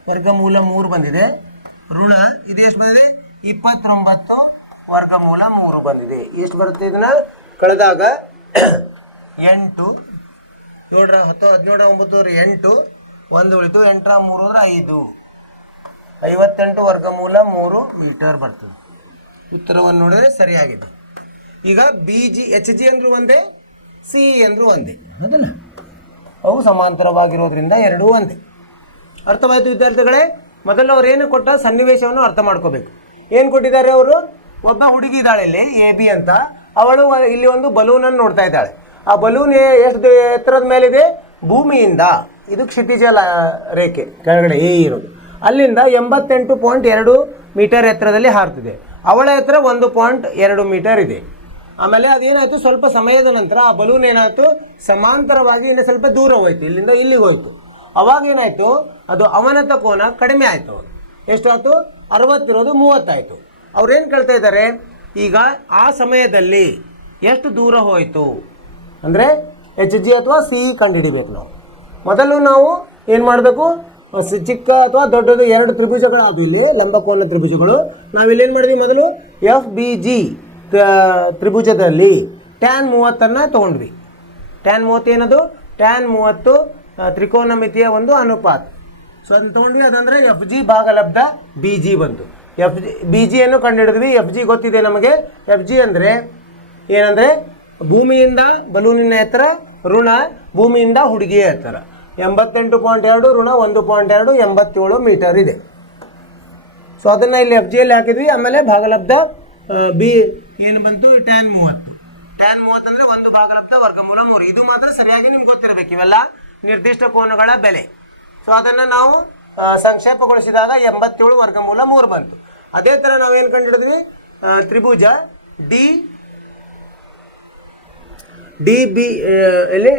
ವರ್ಗಮೂಲ 3 ಬಂದಿದೆ. ಋಣ ಇದು ಎಷ್ಟು ಬಂದಿದೆ? 29 ವರ್ಗಮೂಲ 3 ಬಂದಿದೆ. ಎಷ್ಟು ಬರುತ್ತೆ? ಇದನ್ನ ಕಳೆದಾಗ 8 7 10 17 9 8 1 ಉಳಿತು. 8 3 ಅಂದ್ರೆ 5. 58 ವರ್ಗಮೂಲ 3 ಮೀಟರ್ ಬರ್ತದೆ. ಉತ್ತರವನ್ನು ನೋಡಿದ್ರೆ ಸರಿಯಾಗಿದೆ. ಈಗ ಬಿ ಜಿ ಎಚ್ ಜಿ ಅಂದ್ರೂ ಒಂದೇ, ಸಿ ಅಂದ್ರೂ ಒಂದೇ, ಹೌದಲ್ಲ? ಅವು ಸಮಾಂತರವಾಗಿರೋದ್ರಿಂದ ಎರಡೂ ಒಂದೇ. ಅರ್ಥವಾಯಿತು ವಿದ್ಯಾರ್ಥಿಗಳೇ? ಮೊದಲು ಅವ್ರು ಏನು ಕೊಟ್ಟ ಸನ್ನಿವೇಶವನ್ನು ಅರ್ಥ ಮಾಡ್ಕೋಬೇಕು. ಏನು ಕೊಟ್ಟಿದ್ದಾರೆ ಅವರು? ಒಬ್ಬ ಹುಡುಗಿ ಇದ್ದಾಳೆ ಇಲ್ಲಿ, ಎ ಬಿ ಅಂತ. ಅವಳು ಇಲ್ಲಿ ಒಂದು ಬಲೂನನ್ನು ನೋಡ್ತಾ ಇದ್ದಾಳೆ. ಆ ಬಲೂನ್ ಎಷ್ಟು ಎತ್ತರದ ಮೇಲಿದೆ? ಭೂಮಿಯಿಂದ ಇದು ಕ್ಷಿತಿಜ ರೇಖೆ ಕೆಳಗಡೆ ಎ ಇರೋದು. ಅಲ್ಲಿಂದ 88.2 ಮೀಟರ್ ಎತ್ತರದಲ್ಲಿ ಹಾರ್ತಿದೆ. ಅವಳ ಎತ್ತರ 1.2 ಮೀಟರ್ ಇದೆ. ಆಮೇಲೆ ಅದೇನಾಯಿತು? ಸ್ವಲ್ಪ ಸಮಯದ ನಂತರ ಆ ಬಲೂನ್ ಏನಾಯಿತು? ಸಮಾಂತರವಾಗಿ ಇನ್ನು ಸ್ವಲ್ಪ ದೂರ ಹೋಯ್ತು, ಇಲ್ಲಿಂದ ಇಲ್ಲಿಗೆ ಹೋಯ್ತು. ಅವಾಗ ಏನಾಯಿತು? ಅದು ಅವನತ ಕೋನ ಕಡಿಮೆ ಆಯಿತು. ಎಷ್ಟಾಯ್ತು? 60 ಇರೋದು 30 ಆಯಿತು. ಅವ್ರೇನು ಕೇಳ್ತಾ ಇದ್ದಾರೆ? ಈಗ ಆ ಸಮಯದಲ್ಲಿ ಎಷ್ಟು ದೂರ ಹೋಯಿತು ಅಂದರೆ ಎಚ್ ಜಿ ಅಥವಾ ಸಿ ಕಂಡುಹಿಡಿಬೇಕು. ನಾವು ಮೊದಲು ನಾವು ಏನು ಮಾಡಬೇಕು? ಚಿಕ್ಕ ಅಥವಾ ದೊಡ್ಡದು 2 ತ್ರಿಭುಜಗಳು ಅವು ಇಲ್ಲಿ, ಲಂಬಕೋನ ತ್ರಿಭುಜಗಳು. ನಾವಿಲ್ಲಿ ಏನು ಮಾಡಿದ್ವಿ? ಮೊದಲು ಎಫ್ ಬಿ ಜಿ ತ್ರಿಭುಜದಲ್ಲಿ ಟ್ಯಾನ್ 30 ತೊಗೊಂಡ್ವಿ. ಟ್ಯಾನ್ 30 ಏನದು? ಟ್ಯಾನ್ 30 ತ್ರಿಕೋನಮಿತಿಯ ಒಂದು ಅನುಪಾತ. ಸೊ ಅದನ್ನು ತೊಗೊಂಡ್ವಿ. ಅದಂದರೆ ಎಫ್ ಜಿ ಭಾಗಲಬ್ಧ ಬಿ ಜಿ ಬಂತು. ಎಫ್ ಜಿ ಬಿ ಜಿಯನ್ನು ಕಂಡುಹಿಡಿದ್ವಿ. ಎಫ್ ಜಿ ಗೊತ್ತಿದೆ ನಮಗೆ. ಎಫ್ ಜಿ ಅಂದರೆ ಏನಂದರೆ ಭೂಮಿಯಿಂದ ಬಲೂನಿನ ಎತ್ತರ ಋಣ ಭೂಮಿಯಿಂದ ಹುಡುಗಿಯ ಎತ್ತರ 88.2 ಋಣ 1.2 87 ಮೀಟರ್ ಇದೆ. ಸೊ ಅದನ್ನು ಇಲ್ಲಿ ಎಫ್ ಜಿಯಲ್ಲಿ ಹಾಕಿದ್ವಿ. ಆಮೇಲೆ ಭಾಗಲಬ್ಧ ಬಿ ಏನು ಬಂತು? ಟ್ಯಾನ್ 30. ಟ್ಯಾನ್ 30 ಅಂದರೆ 1 ಭಾಗಲಬ್ಧ ವರ್ಗಮೂಲ 3. ಇದು ಮಾತ್ರ ಸರಿಯಾಗಿ ನಿಮ್ಗೆ ಗೊತ್ತಿರಬೇಕು, ಇವೆಲ್ಲ ನಿರ್ದಿಷ್ಟ ಕೋನಗಳ ಬೆಲೆ. ಸೊ ಅದನ್ನು ನಾವು ಸಂಕ್ಷೇಪಗೊಳಿಸಿದಾಗ 87 ವರ್ಗಮೂಲ 3 ಬಂತು. ಅದೇ ಥರ ನಾವೇನು ಕಂಡುಹಿಡಿದ್ವಿ? ತ್ರಿಭುಜ ಡಿ ಬಿ ಇಲ್ಲಿ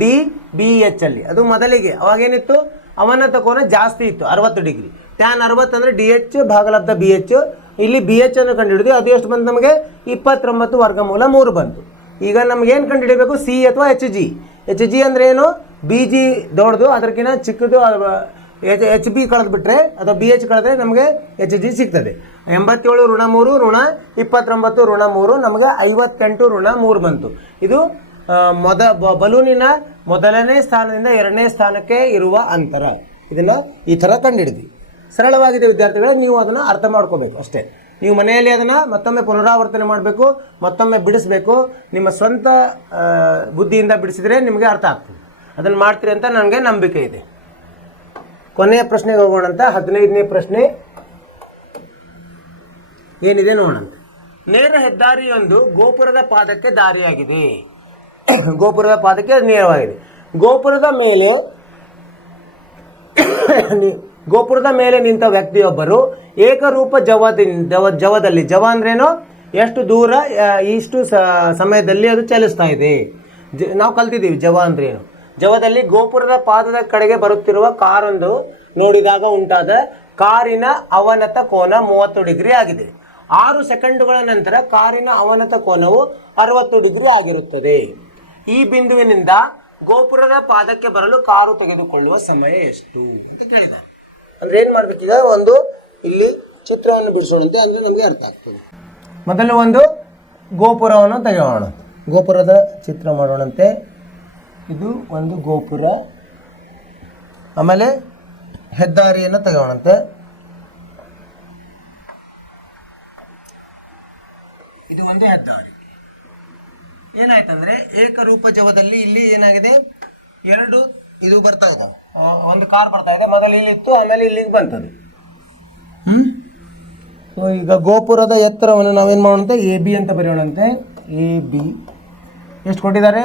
ಡಿ ಬಿ ಎಚ್ ಅಲ್ಲಿ ಅದು ಮೊದಲಿಗೆ ಅವಾಗೇನಿತ್ತು? ಅವನತ ಕೋನ ಜಾಸ್ತಿ ಇತ್ತು, 60 ಡಿಗ್ರಿ. ಟ್ಯಾನ್ 60 ಅಂದರೆ ಡಿ ಎಚ್ ಭಾಗಲಬ್ಧ ಬಿ ಎಚ್. ಇಲ್ಲಿ ಬಿ ಎಚ್ ಅನ್ನು ಕಂಡುಹಿಡಿದ್ವಿ. ಅದು ಎಷ್ಟು ಬಂತು ನಮಗೆ? 29 ವರ್ಗಮೂಲ 3 ಬಂತು. ಈಗ ನಮಗೇನು ಕಂಡುಹಿಡಬೇಕು? ಸಿ ಅಥವಾ ಎಚ್ ಜಿ. ಎಚ್ ಜಿ ಅಂದರೆ ಏನು? ಬಿ ಜಿ ದೊಡ್ಡದು, ಅದಕ್ಕಿಂತ ಚಿಕ್ಕದು ಎಚ್ ಬಿ ಕಳೆದ್ಬಿಟ್ರೆ ಅಥವಾ ಬಿ ಎಚ್ ಕಳೆದ್ರೆ ನಮಗೆ ಎಚ್ ಜಿ ಸಿಗ್ತದೆ. 87 ಋಣ 3 ಋಣ 29 ಋಣ 3 ನಮಗೆ 58 ಋಣ 3 ಬಂತು. ಇದು ಬಲೂನಿನ ಮೊದಲನೇ ಸ್ಥಾನದಿಂದ 2ನೇ ಸ್ಥಾನಕ್ಕೆ ಇರುವ ಅಂತರ. ಇದನ್ನು ಈ ಥರ ಕಂಡುಹಿಡಿದ್ವಿ. ಸರಳವಾಗಿದೆ ವಿದ್ಯಾರ್ಥಿಗಳೇ, ನೀವು ಅದನ್ನು ಅರ್ಥ ಮಾಡ್ಕೋಬೇಕು ಅಷ್ಟೇ. ನೀವು ಮನೆಯಲ್ಲಿ ಅದನ್ನು ಮತ್ತೊಮ್ಮೆ ಪುನರಾವರ್ತನೆ ಮಾಡಬೇಕು, ಮತ್ತೊಮ್ಮೆ ಬಿಡಿಸಬೇಕು. ನಿಮ್ಮ ಸ್ವಂತ ಬುದ್ಧಿಯಿಂದ ಬಿಡಿಸಿದರೆ ನಿಮಗೆ ಅರ್ಥ ಆಗ್ತದೆ. ಅದನ್ನು ಮಾಡ್ತೀರಿ ಅಂತ ನನಗೆ ನಂಬಿಕೆ ಇದೆ. ಕೊನೆಯ ಪ್ರಶ್ನೆಗೆ ಹೋಗೋಣಂತ. 15ನೇ ಪ್ರಶ್ನೆ ಏನಿದೆ ನೋಡೋಣಂತೆ. ನೇರ ಹೆದ್ದಾರಿಯೊಂದು ಗೋಪುರದ ಪಾದಕ್ಕೆ ದಾರಿಯಾಗಿದೆ. ಗೋಪುರದ ಪಾದಕ್ಕೆ ನೇರವಾಗಿದೆ. ಗೋಪುರದ ಮೇಲೆ ನಿಂತ ವ್ಯಕ್ತಿಯೊಬ್ಬರು ಏಕರೂಪ ಜವದಲ್ಲಿ, ಜವ ಅಂದ್ರೇನು? ಎಷ್ಟು ದೂರ ಇಷ್ಟು ಸಮಯದಲ್ಲಿ ಅದು ಚಲಿಸ್ತಾ ಇದೆ. ನಾವು ಕಲ್ತಿದ್ದೀವಿ ಜವ ಅಂದ್ರೇನು. ಜವದಲ್ಲಿ ಗೋಪುರದ ಪಾದದ ಕಡೆಗೆ ಬರುತ್ತಿರುವ ಕಾರೊಂದು ನೋಡಿದಾಗ ಉಂಟಾದ ಕಾರಿನ ಅವನತ ಕೋನ 30 ಡಿಗ್ರಿ ಆಗಿದೆ. 6 ಸೆಕೆಂಡುಗಳ ನಂತರ ಕಾರಿನ ಅವನತ ಕೋನವು 60 ಡಿಗ್ರಿ ಆಗಿರುತ್ತದೆ. ಈ ಬಿಂದುವಿನಿಂದ ಗೋಪುರದ ಪಾದಕ್ಕೆ ಬರಲು ಕಾರು ತೆಗೆದುಕೊಳ್ಳುವ ಸಮಯ ಎಷ್ಟು ಅಂತ ಕೇಳಿದ್ದಾರೆ. ಅಂದ್ರೆ ಏನು ಮಾಡ್ಬೇಕೀಗ? ಒಂದು ಇಲ್ಲಿ ಚಿತ್ರವನ್ನು ಬಿಡಿಸೋಣಂತೆ, ಅಂದರೆ ನಮಗೆ ಅರ್ಥ ಆಗ್ತದೆ. ಮೊದಲು ಒಂದು ಗೋಪುರವನ್ನು ತೆಗೆಯೋಣ. ಗೋಪುರದ ಚಿತ್ರ ಮಾಡೋಣಂತೆ. ಇದು ಒಂದು ಗೋಪುರ. ಆಮೇಲೆ ಹೆದ್ದಾರಿಯನ್ನು ತೆಗೆಯೋಣಂತೆ. ಇದು ಒಂದು ಹೆದ್ದಾರಿ. ಏನಾಯ್ತಂದ್ರೆ ಏಕರೂಪ ಜವದಲ್ಲಿ ಇಲ್ಲಿ ಏನಾಗಿದೆ? 2 ಇದು ಬರ್ತಾ ಇದೆ. ಒಂದು ಕಾರ್ ಬರ್ತಾ ಇದೆ. ಮೊದಲು ಇಲ್ಲಿತ್ತು, ಆಮೇಲೆ ಇಲ್ಲಿಗೆ ಬಂತದು. ಸೊ ಈಗ ಗೋಪುರದ ಎತ್ತರವನ್ನು ನಾವೇನು ಮಾಡೋಣಂತೆ? ಎ ಬಿ ಅಂತ ಬರೆಯೋಣಂತೆ. ಎ ಬಿ ಎಷ್ಟು ಕೊಟ್ಟಿದ್ದಾರೆ?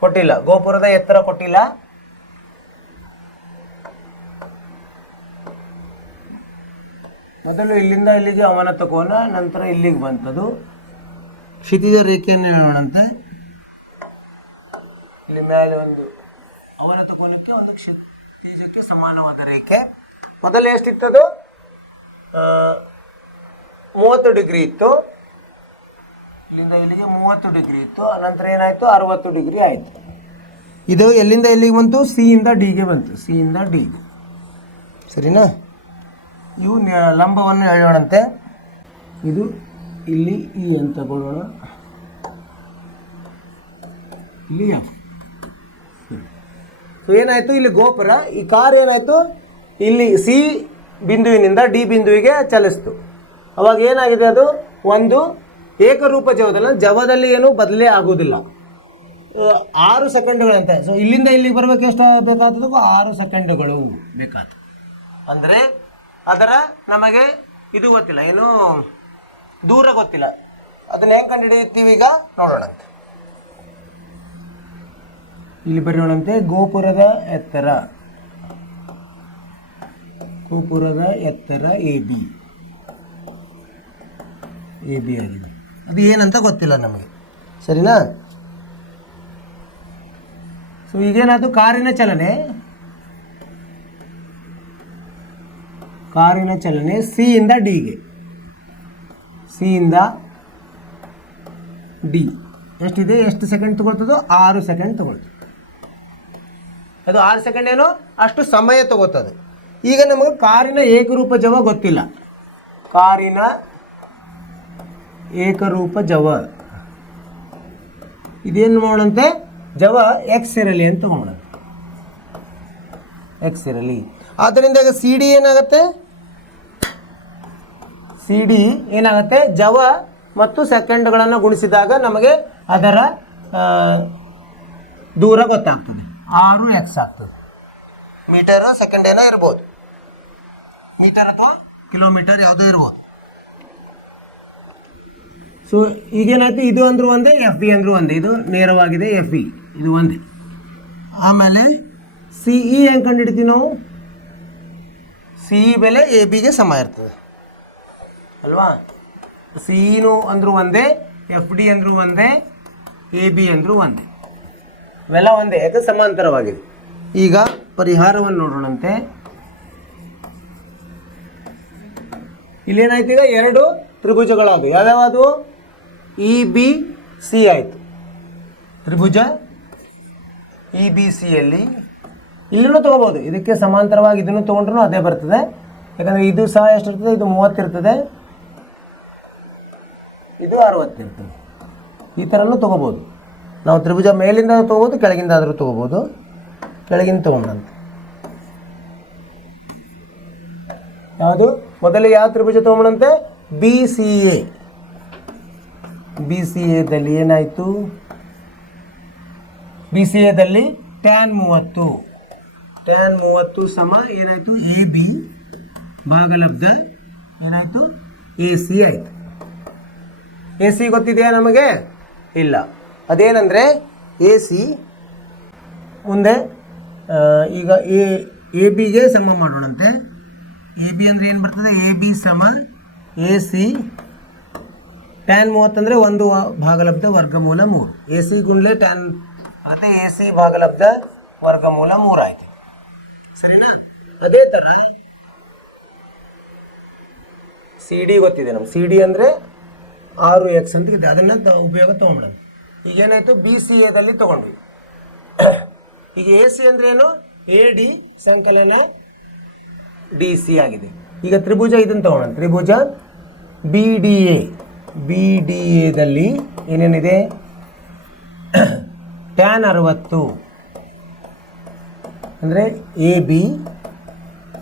ಕೊಟ್ಟಿಲ್ಲ. ಗೋಪುರದ ಎತ್ತರ ಕೊಟ್ಟಿಲ್ಲ. ಮೊದಲು ಇಲ್ಲಿಂದ ಇಲ್ಲಿಗೆ ಅವನತ ಕೋನ, ನಂತರ ಇಲ್ಲಿಗೆ ಬಂತದು. ಕ್ಷಿತಿಜ ರೇಖೆಯನ್ನು ಹೇಳೋಣಂತೆ. ಇಲ್ಲಿ ಮೇಲೆ ಒಂದು ಅವನತ ಕೋನಕ್ಕೆ ಒಂದು ಕ್ಷಿತಿಜಕ್ಕೆ ಸಮಾನವಾದ ರೇಖೆ. ಮೊದಲು ಎಷ್ಟಿತ್ತದು? 30 ಡಿಗ್ರಿ ಇತ್ತು. ಇಲ್ಲಿಂದ ಇಲ್ಲಿಗೆ 30 ಡಿಗ್ರಿ ಇತ್ತು. ಅನಂತರ ಏನಾಯಿತು? 60 ಡಿಗ್ರಿ ಆಯಿತು. ಇದು ಎಲ್ಲಿಂದ ಎಲ್ಲಿಗೆ ಬಂತು? ಸಿ ಇಂದ ಡಿಗೆ ಬಂತು. ಸಿ ಇಂದ ಡಿಗೆ. ಸರಿನಾ? ಇವು ಲಂಬವನ್ನು ಎಳೆಯೋಣಂತೆ. ಇದು ಇಲ್ಲಿ ಇ ಅಂತ ತಗೊಳ್ಳೋಣ. ಇಲ್ಲಿ ಎಫ್. ಸೊ ಏನಾಯಿತು? ಇಲ್ಲಿ ಗೋಪುರ, ಈ ಕಾರ್ ಏನಾಯಿತು? ಇಲ್ಲಿ ಸಿ ಬಿಂದುವಿನಿಂದ ಡಿ ಬಿಂದುವಿಗೆ ಚಲಿಸ್ತು. ಅವಾಗ ಏನಾಗಿದೆ? ಅದು ಒಂದು ಏಕರೂಪ ಜವದಲ್ಲಿ, ಜವದಲ್ಲಿ ಏನು ಬದಲೇ ಆಗೋದಿಲ್ಲ. 6 ಸೆಕೆಂಡ್ಗಳಂತೆ. ಸೊ ಇಲ್ಲಿಂದ ಇಲ್ಲಿಗೆ ಬರಬೇಕು ಎಷ್ಟು ಬೇಕಾಗ್ತದೆ? 6 ಸೆಕೆಂಡ್ಗಳು ಬೇಕಾಗ್ತದೆ. ಅಂದರೆ ಅದರ ನಮಗೆ ಇದು ಗೊತ್ತಿಲ್ಲ, ಏನು ದೂರ ಗೊತ್ತಿಲ್ಲ. ಅದನ್ನ ಹೆಂಗೆ ಕಂಡುಹಿಡಿಯುತ್ತೀವಿ ಈಗ ನೋಡೋಣಂತೆ. ಇಲ್ಲಿ ಬರೆಯೋಣಂತೆ. ಗೋಪುರದ ಎತ್ತರ, ಗೋಪುರದ ಎತ್ತರ ಎ ಬಿ ಆಗಿದೆ. ಅದು ಏನಂತ ಗೊತ್ತಿಲ್ಲ ನಮಗೆ. ಸರಿನಾ? ಸೊ ಈಗೇನಾಯ್ತು? ಕಾರಿನ ಚಲನೆ ಸಿ ಇಂದ ಡಿಗೆ, ಸಿ ಇಂದ ಡಿ ಎಷ್ಟಿದೆ? ಎಷ್ಟು ಸೆಕೆಂಡ್ ತಗೊಳ್ತದೋ? 6 ಸೆಕೆಂಡ್ ತಗೊಳ್ತದೆ. ಅದು 6 ಸೆಕೆಂಡ್ ಏನು ಅಷ್ಟು ಸಮಯ ತಗೋತದೆ. ಈಗ ನಮಗೆ ಕಾರಿನ ಏಕರೂಪ ಜವ ಗೊತ್ತಿಲ್ಲ. ಕಾರಿನ ಏಕರೂಪ ಜವ ಇದೇನು ಮಾಡೋಣಂತೆ? ಜವ ಎಕ್ಸ್ ಇರಲಿ ಅಂತ ತಗೋಣ. ಎಕ್ಸ್ ಇರಲಿ. ಆದ್ದರಿಂದ ಈಗ ಸಿ ಡಿ ಏನಾಗುತ್ತೆ? ಸಿ ಡಿ ಏನಾಗುತ್ತೆ? ಜವ ಮತ್ತು ಸೆಕೆಂಡ್ಗಳನ್ನು ಗುಣಿಸಿದಾಗ ನಮಗೆ ಅದರ ದೂರ ಗೊತ್ತಾಗ್ತದೆ. 6x ಆಗ್ತದೆ. ಮೀಟರ್ ಸೆಕೆಂಡ್ ಏನೋ ಇರ್ಬೋದು, ಮೀಟರ್ ಅಥವಾ ಕಿಲೋಮೀಟರ್ ಯಾವುದೋ ಇರ್ಬೋದು. ಸೊ ಈಗೇನಾಯ್ತು? ಇದು ಅಂದ್ರೂ ಒಂದೇ, ಎಫ್ ಬಿ ಅಂದ್ರೂ ಒಂದೇ. ಇದು ನೇರವಾಗಿದೆ, ಎಫ್ ಬಿ ಇದು ಒಂದೇ. ಆಮೇಲೆ ಸಿ ಇ ಹೆಂಗೆ ಕಂಡುಹಿಡ್ತೀವಿ ನಾವು? ಸಿ ಇ ಬೆಲೆ ಎ ಬಿಗೆ ಸಮ ಇರ್ತದೆ ಅಲ್ವಾ? ಸಿ ಇನು ಅಂದ್ರೂ ಒಂದೇ, ಎಫ್ ಡಿ ಅಂದ್ರೂ ಒಂದೇ, ಎ ಬಿ ಅಂದ್ರೂ ಒಂದೇ. ಇವೆಲ್ಲ ಒಂದೇ, ಯಾಕೆ ಸಮಾಂತರವಾಗಿದೆ. ಈಗ ಪರಿಹಾರವನ್ನು ನೋಡೋಣಂತೆ. ಇಲ್ಲೇನಾಯ್ತು? ಈಗ 2 ತ್ರಿಭುಜಗಳಾದವು. ಯಾವ್ಯಾವುದು? ಇ ಬಿ ಸಿ ಆಯಿತು. ತ್ರಿಭುಜ ಇ ಬಿ ಸಿಯಲ್ಲಿ ಇಲ್ಲೂ ತೊಗೋಬೋದು. ಇದಕ್ಕೆ ಸಮಾಂತರವಾಗಿ ಇದನ್ನು ತೊಗೊಂಡ್ರೂ ಅದೇ ಬರ್ತದೆ. ಯಾಕಂದರೆ ಇದು ಸಹ ಎಷ್ಟಿರ್ತದೆ? ಇದು 30 ಇರ್ತದೆ, ಇದು 60 ಇರ್ತದೆ. ಈ ಥರನೂ ತೊಗೋಬೋದು ನಾವು. ತ್ರಿಭುಜ ಮೇಲಿಂದ ತೊಗೋಬೋದು, ಕೆಳಗಿಂದ ಆದರೂ ತೊಗೋಬೋದು. ಕೆಳಗಿಂದ ತೊಗೊಂಡಂತೆ ಯಾವುದು? ಮೊದಲಿಗೆ ಯಾವ ತ್ರಿಭುಜ ತೊಗೊಂಡಂತೆ? B C A. B C ಎದಲ್ಲಿ ಏನಾಯಿತು? ಬಿ ಸಿ ಎದಲ್ಲಿ ಟ್ಯಾನ್ 30 ಸಮ ಏನಾಯಿತು? ಎ ಬಿ ಭಾಗಲಬ್ಧ ಏನಾಯಿತು? ಎ ಸಿ ಆಯಿತು. ಎ ಸಿ ಗೊತ್ತಿದೆಯಾ ನಮಗೆ? ಇಲ್ಲ. ಅದೇನೆಂದರೆ ಎ ಸಿ ಮುಂದೆ ಈಗ ಎ ಬಿಗೆ ಸಮ ಮಾಡೋಣಂತೆ. ಎ ಬಿ ಅಂದರೆ ಏನು ಬರ್ತದೆ? ಎ ಬಿ ಸಮ ಎ ಸಿ ಟ್ಯಾನ್ 30 ಅಂದರೆ 1 ಭಾಗಲಬ್ಧ ವರ್ಗಮೂಲ 3. ಎ ಸಿ ಗುಂಡ್ಲೆ ಟ್ಯಾನ್ ಆಗುತ್ತೆ, ಎ ಸಿ ಭಾಗಲಬ್ಧ ವರ್ಗಮೂಲ 3 ಆಯಿತು. ಸರಿನಾ? ಅದೇ ಥರ ಸಿ ಡಿ ಗೊತ್ತಿದೆ ನಮ್ಗೆ. ಸಿ ಡಿ ಅಂದರೆ 6x ಅಂತ ಇದೆ. ಅದನ್ನು ಉಪಯೋಗ ತೊಗೊಂಬಿಡೋಣ. ಈಗೇನಾಯಿತು? ಬಿ ಸಿ ಎದಲ್ಲಿ ತೊಗೊಂಡ್ವಿ. ಈಗ ಎ ಸಿ ಅಂದರೆ ಏನು? ಎ ಡಿ ಸಂಕಲನ ಡಿ ಸಿ ಆಗಿದೆ. ಈಗ ತ್ರಿಭುಜ ಇದನ್ನು ತೊಗೊಳ್ಳೋಣ. ತ್ರಿಭುಜ ಬಿ ಡಿ ಎದಲ್ಲಿ ಏನೇನಿದೆ? ಟ್ಯಾನ್ 60 ಅಂದರೆ ಎ ಬಿ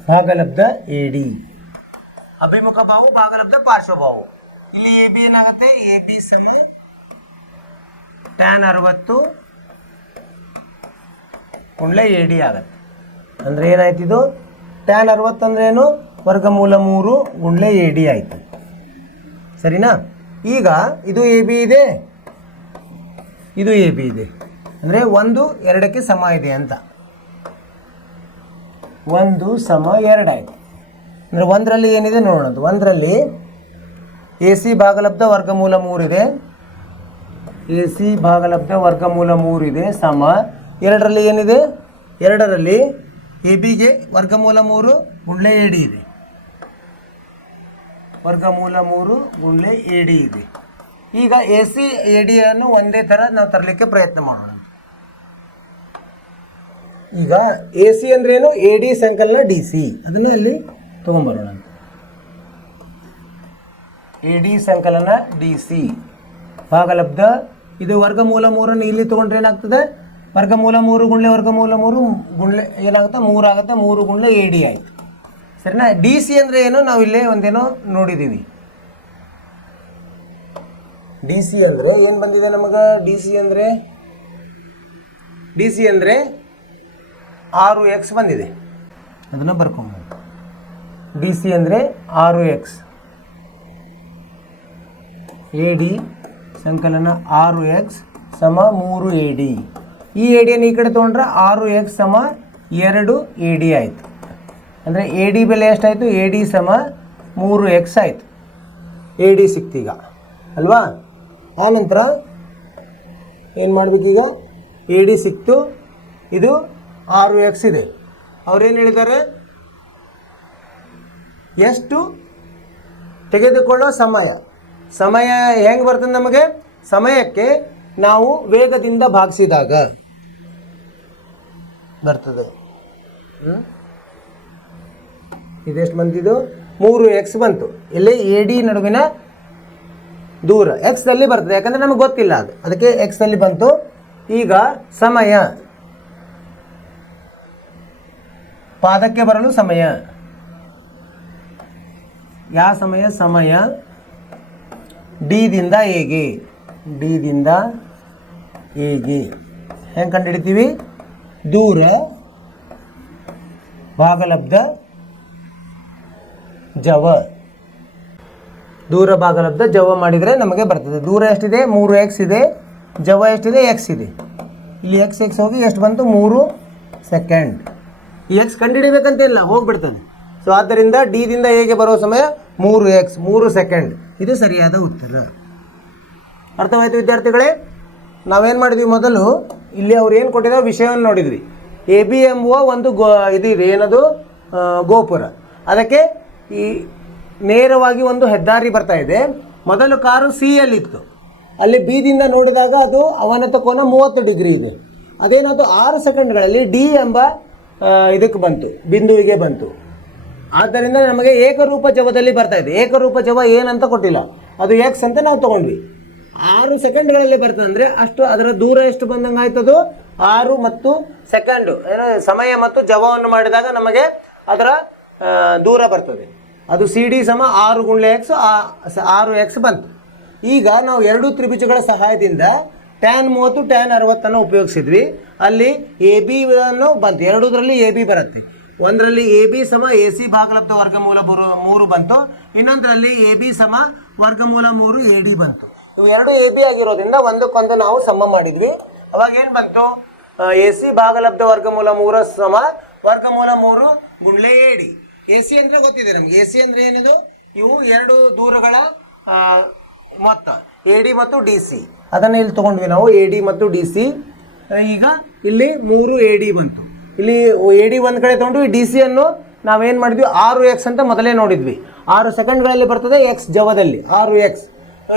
ಭಾಗಲಬ್ಧ ಎ ಡಿ. ಅಭಿಮುಖ ಬಾಹು ಭಾಗಲಬ್ಧ ಪಾರ್ಶ್ವಬಾಹು. ಇಲ್ಲಿ ಎ ಬಿ ಏನಾಗುತ್ತೆ? ಎ ಬಿ ಸಮ ಟ್ಯಾನ್ 60 ಗುಂಡ್ಲೆ ಎ ಡಿ ಆಗುತ್ತೆ. ಅಂದರೆ ಏನಾಯ್ತು? ಇದು ಟ್ಯಾನ್ 60 ಅಂದ್ರೇನು? ವರ್ಗಮೂಲ 3 ಗುಂಡ್ಲೆ ಎ ಡಿ ಆಯಿತು. ಸರಿನಾ? ಈಗ ಇದು ಎ ಬಿ ಇದೆ, ಇದು ಎ ಬಿ ಇದೆ. ಅಂದರೆ 1 2ಕ್ಕೆ ಸಮ ಇದೆ ಅಂತ. 1 ಸಮ 2 ಆಯಿತು. ಅಂದರೆ 1ರಲ್ಲಿ ಏನಿದೆ ನೋಡೋಣ. 1ರಲ್ಲಿ ಎ ಸಿ ಭಾಗಲಬ್ಧ ವರ್ಗಮೂಲ 3 ಇದೆ. ಎ ಸಿ ಭಾಗಲಬ್ಧ ವರ್ಗಮೂಲ 3 ಇದೆ ಸಮ 2ರಲ್ಲಿ ಏನಿದೆ, 2ರಲ್ಲಿ ಎ ಬಿಗೆ ವರ್ಗಮೂಲ 3 ಗುಂಡ್ಲೆ ಎ ಡಿ ಇದೆ. ವರ್ಗಮೂಲ 3 ಗುಂಡ್ಲೆ ಎ ಡಿ ಇದೆ. ಈಗ ಎ ಸಿ ಎ ಡಿಯನ್ನು ಒಂದೇ ಥರ ನಾವು ತರಲಿಕ್ಕೆ ಪ್ರಯತ್ನ ಮಾಡೋಣ. ಈಗ ಎ ಸಿ ಅಂದ್ರೇನು, ಎ ಡಿ ಸಂಕಲನ ಡಿ ಸಿ, ಅದನ್ನು ಇಲ್ಲಿ ತೊಗೊಂಬರೋಣ. ಎ ಡಿ ಸಂಕಲನ ಡಿ ಸಿ ಭಾಗಲಬ್ಧ, ಇದು ವರ್ಗಮೂಲ 3ಅನ್ನು ಇಲ್ಲಿ ತೊಗೊಂಡ್ರೆ ಏನಾಗ್ತದೆ, ವರ್ಗಮೂಲ 3 ಗುಂಡ್ಲೆ ವರ್ಗಮೂಲ 3 ಗುಂಡ್ಲೆ ಏನಾಗುತ್ತೆ, 3 ಆಗುತ್ತೆ. 3 ಗುಂಡ್ಲೆ ಎ ಡಿ ಆಯಿತು. ಸರಿನಾ. ಡಿ ಸಿ ಅಂದರೆ ಏನು, ನಾವು ಇಲ್ಲೇ ಒಂದೇನೋ ನೋಡಿದ್ದೀವಿ. ಡಿ ಸಿ ಅಂದರೆ ಏನು ಬಂದಿದೆ ನಮಗೆ, ಡಿ ಸಿ ಅಂದರೆ 6x ಬಂದಿದೆ. ಅದನ್ನು ಬರ್ಕೊಂಬೋದು. ಡಿ ಸಿ ಅಂದರೆ 6x. ಎ ಡಿ ಸಂಕಲನ 6x ಸಮ 3 ಎ ಡಿ. ಈ ಎ ಡಿಯನ್ನು ಈ ಕಡೆ ತೊಗೊಂಡ್ರೆ 6x ಸಮ 2 ಎ ಡಿ ಆಯಿತು. ಅಂದರೆ ಎ ಡಿ ಬೆಲೆ ಎಷ್ಟಾಯಿತು, ಎ ಡಿ ಸಮ 3x ಆಯಿತು. ಎ ಡಿ ಸಿಕ್ತೀಗ ಅಲ್ವಾ. ಆನಂತರ ಏನು ಮಾಡಬೇಕೀಗ, ಎ ಡಿ ಸಿಕ್ತು, ಇದು 6x ಇದೆ. ಅವ್ರೇನು ಹೇಳಿದ್ದಾರೆ, ಎಷ್ಟು ತೆಗೆದುಕೊಳ್ಳೋ ಸಮಯ ಹೆಂಗೆ ಬರ್ತದೆ ನಮಗೆ, ಸಮಯಕ್ಕೆ ನಾವು ವೇಗದಿಂದ ಭಾಗಿಸಿದಾಗ ಬರ್ತದೆ. ಇದೆಷ್ಟು ಬಂತಿದ್ದು, 3x ಬಂತು. ಇಲ್ಲಿ ಎ ಡಿ ನಡುವಿನ ದೂರ ಎಕ್ಸಲ್ಲಿ ಬರ್ತದೆ, ಯಾಕಂದರೆ ನಮಗೆ ಗೊತ್ತಿಲ್ಲ ಅದು, ಅದಕ್ಕೆ ಎಕ್ಸಲ್ಲಿ ಬಂತು. ಈಗ ಸಮಯ, ಪಾದಕ್ಕೆ ಬರಲು ಸಮಯ, ಯಾವ ಸಮಯ ಡಿದಿಂದ ಎಗೆ, ಹೆಂಗೆ ಕಂಡುಹಿಡಿತೀವಿ, ದೂರ ಭಾಗಲಬ್ಧ ಜವ, ದೂರ ಭಾಗಲಬ್ಧ ಜವ ಮಾಡಿದರೆ ನಮಗೆ ಬರ್ತದೆ. ದೂರ ಎಷ್ಟಿದೆ, 3x ಇದೆ. ಜವ ಎಷ್ಟಿದೆ, x ಇದೆ. ಇಲ್ಲಿ x ಹೋಗಿ ಎಷ್ಟು ಬಂತು, 3 ಸೆಕೆಂಡ್. ಈ ಎಕ್ಸ್ ಕಂಡುಹಿಡಿಬೇಕಂತಿಲ್ಲ, ಹೋಗ್ಬಿಡ್ತಾನೆ. ಸೊ ಆದ್ದರಿಂದ ಡಿದಿಂದ ಹೇಗೆ ಬರೋ ಸಮಯ 3x, 3 ಸೆಕೆಂಡ್. ಇದು ಸರಿಯಾದ ಉತ್ತರ. ಅರ್ಥವಾಯಿತು ವಿದ್ಯಾರ್ಥಿಗಳೇ. ನಾವೇನು ಮಾಡಿದ್ವಿ, ಮೊದಲು ಇಲ್ಲಿ ಅವ್ರು ಏನು ಕೊಟ್ಟಿರೋ ವಿಷಯವನ್ನು ನೋಡಿದ್ವಿ. ಎ ಬಿ ಎಂಬುವ ಒಂದು ಇದಿದೆ, ಏನದು, ಗೋಪುರ. ಅದಕ್ಕೆ ಈ ನೇರವಾಗಿ ಒಂದು ಹೆದ್ದಾರಿ ಬರ್ತಾ ಇದೆ. ಮೊದಲು ಕಾರು ಸಿ ಯಲ್ಲಿತ್ತು, ಅಲ್ಲಿ ಬಿದಿಂದ ನೋಡಿದಾಗ ಅದು ಅವನತ ಕೋನ 30 ಡಿಗ್ರಿ ಇದೆ. ಅದೇನದು 6 ಸೆಕೆಂಡ್ಗಳಲ್ಲಿ ಡಿ ಎಂಬ ಇದಕ್ಕೆ ಬಂತು, ಬಿಂದುವಿಗೆ ಬಂತು. ಆದ್ದರಿಂದ ನಮಗೆ ಏಕರೂಪ ಜವದಲ್ಲಿ ಬರ್ತಾ ಇದೆ. ಏಕರೂಪ ಜವ ಏನಂತ ಕೊಟ್ಟಿಲ್ಲ, ಅದು ಎಕ್ಸ್ ಅಂತ ನಾವು ತೊಗೊಂಡ್ವಿ. 6 ಸೆಕೆಂಡ್ಗಳಲ್ಲಿ ಬರ್ತದೆ ಅಂದರೆ ಅಷ್ಟು, ಅದರ ದೂರ ಎಷ್ಟು ಬಂದಂಗೆ ಆಯ್ತದು, 6 ಮತ್ತು ಸೆಕೆಂಡು ಸಮಯ ಮತ್ತು ಜವವನ್ನು ಮಾಡಿದಾಗ ನಮಗೆ ಅದರ ದೂರ ಬರ್ತದೆ. ಅದು ಸಿ ಡಿ ಸಮ 6 ಗುಂಡ್ಲೆ ಎಕ್ಸ್, 6x ಬಂತು. ಈಗ ನಾವು 2 ತ್ರಿಭುಜಗಳ ಸಹಾಯದಿಂದ ಟ್ಯಾನ್ 30 ಟ್ಯಾನ್ 60 ಉಪಯೋಗಿಸಿದ್ವಿ. ಅಲ್ಲಿ ಎ ಬಿ ಅನ್ನು ಬಂತು, ಎರಡೂದರಲ್ಲಿ ಎ ಬಿ ಬರುತ್ತೆ. ಒಂದರಲ್ಲಿ ಎ ಬಿ ಸಮ ಎ ಸಿ ಭಾಗಲಬ್ಧ ವರ್ಗಮೂಲ 3 ಬಂತು, ಇನ್ನೊಂದರಲ್ಲಿ ಎ ಬಿ ಸಮ ವರ್ಗಮೂಲ 3 ಎ ಡಿ ಬಂತು. ಇವು ಎರಡು ಎ ಬಿ ಆಗಿರೋದ್ರಿಂದ ಒಂದಕ್ಕೊಂದು ನಾವು ಸಮ ಮಾಡಿದ್ವಿ. ಅವಾಗ ಏನು ಬಂತು, ಎ ಸಿ ಭಾಗಲಬ್ಧ ವರ್ಗಮೂಲ 3 ಸಮ ವರ್ಗಮೂಲ 3 ಗುಂಡ್ಲೆ ಎ ಡಿ. ಎ ಸಿ ಅಂದರೆ ಗೊತ್ತಿದೆ ನಮಗೆ. ಎ ಸಿ ಅಂದರೆ ಏನದು, ಇವು ಎರಡು ದೂರಗಳ ಮೊತ್ತ, ಎ ಡಿ ಮತ್ತು ಡಿ ಸಿ. ಅದನ್ನು ಇಲ್ಲಿ ತೊಗೊಂಡ್ವಿ ನಾವು, ಎ ಡಿ ಮತ್ತು ಡಿ ಸಿ. ಈಗ ಇಲ್ಲಿ 3 ಎ ಡಿ ಬಂತು. ಇಲ್ಲಿ ಎ ಡಿ ಒಂದು ಕಡೆ ತೊಗೊಂಡು ಡಿ ಸಿ ಅನ್ನು ನಾವೇನು ಮಾಡಿದ್ವಿ, 6x ಅಂತ ಮೊದಲೇ ನೋಡಿದ್ವಿ. 6 ಸೆಕೆಂಡ್ಗಳಲ್ಲಿ ಬರ್ತದೆ ಎಕ್ಸ್ ಜವದಲ್ಲಿ 6x.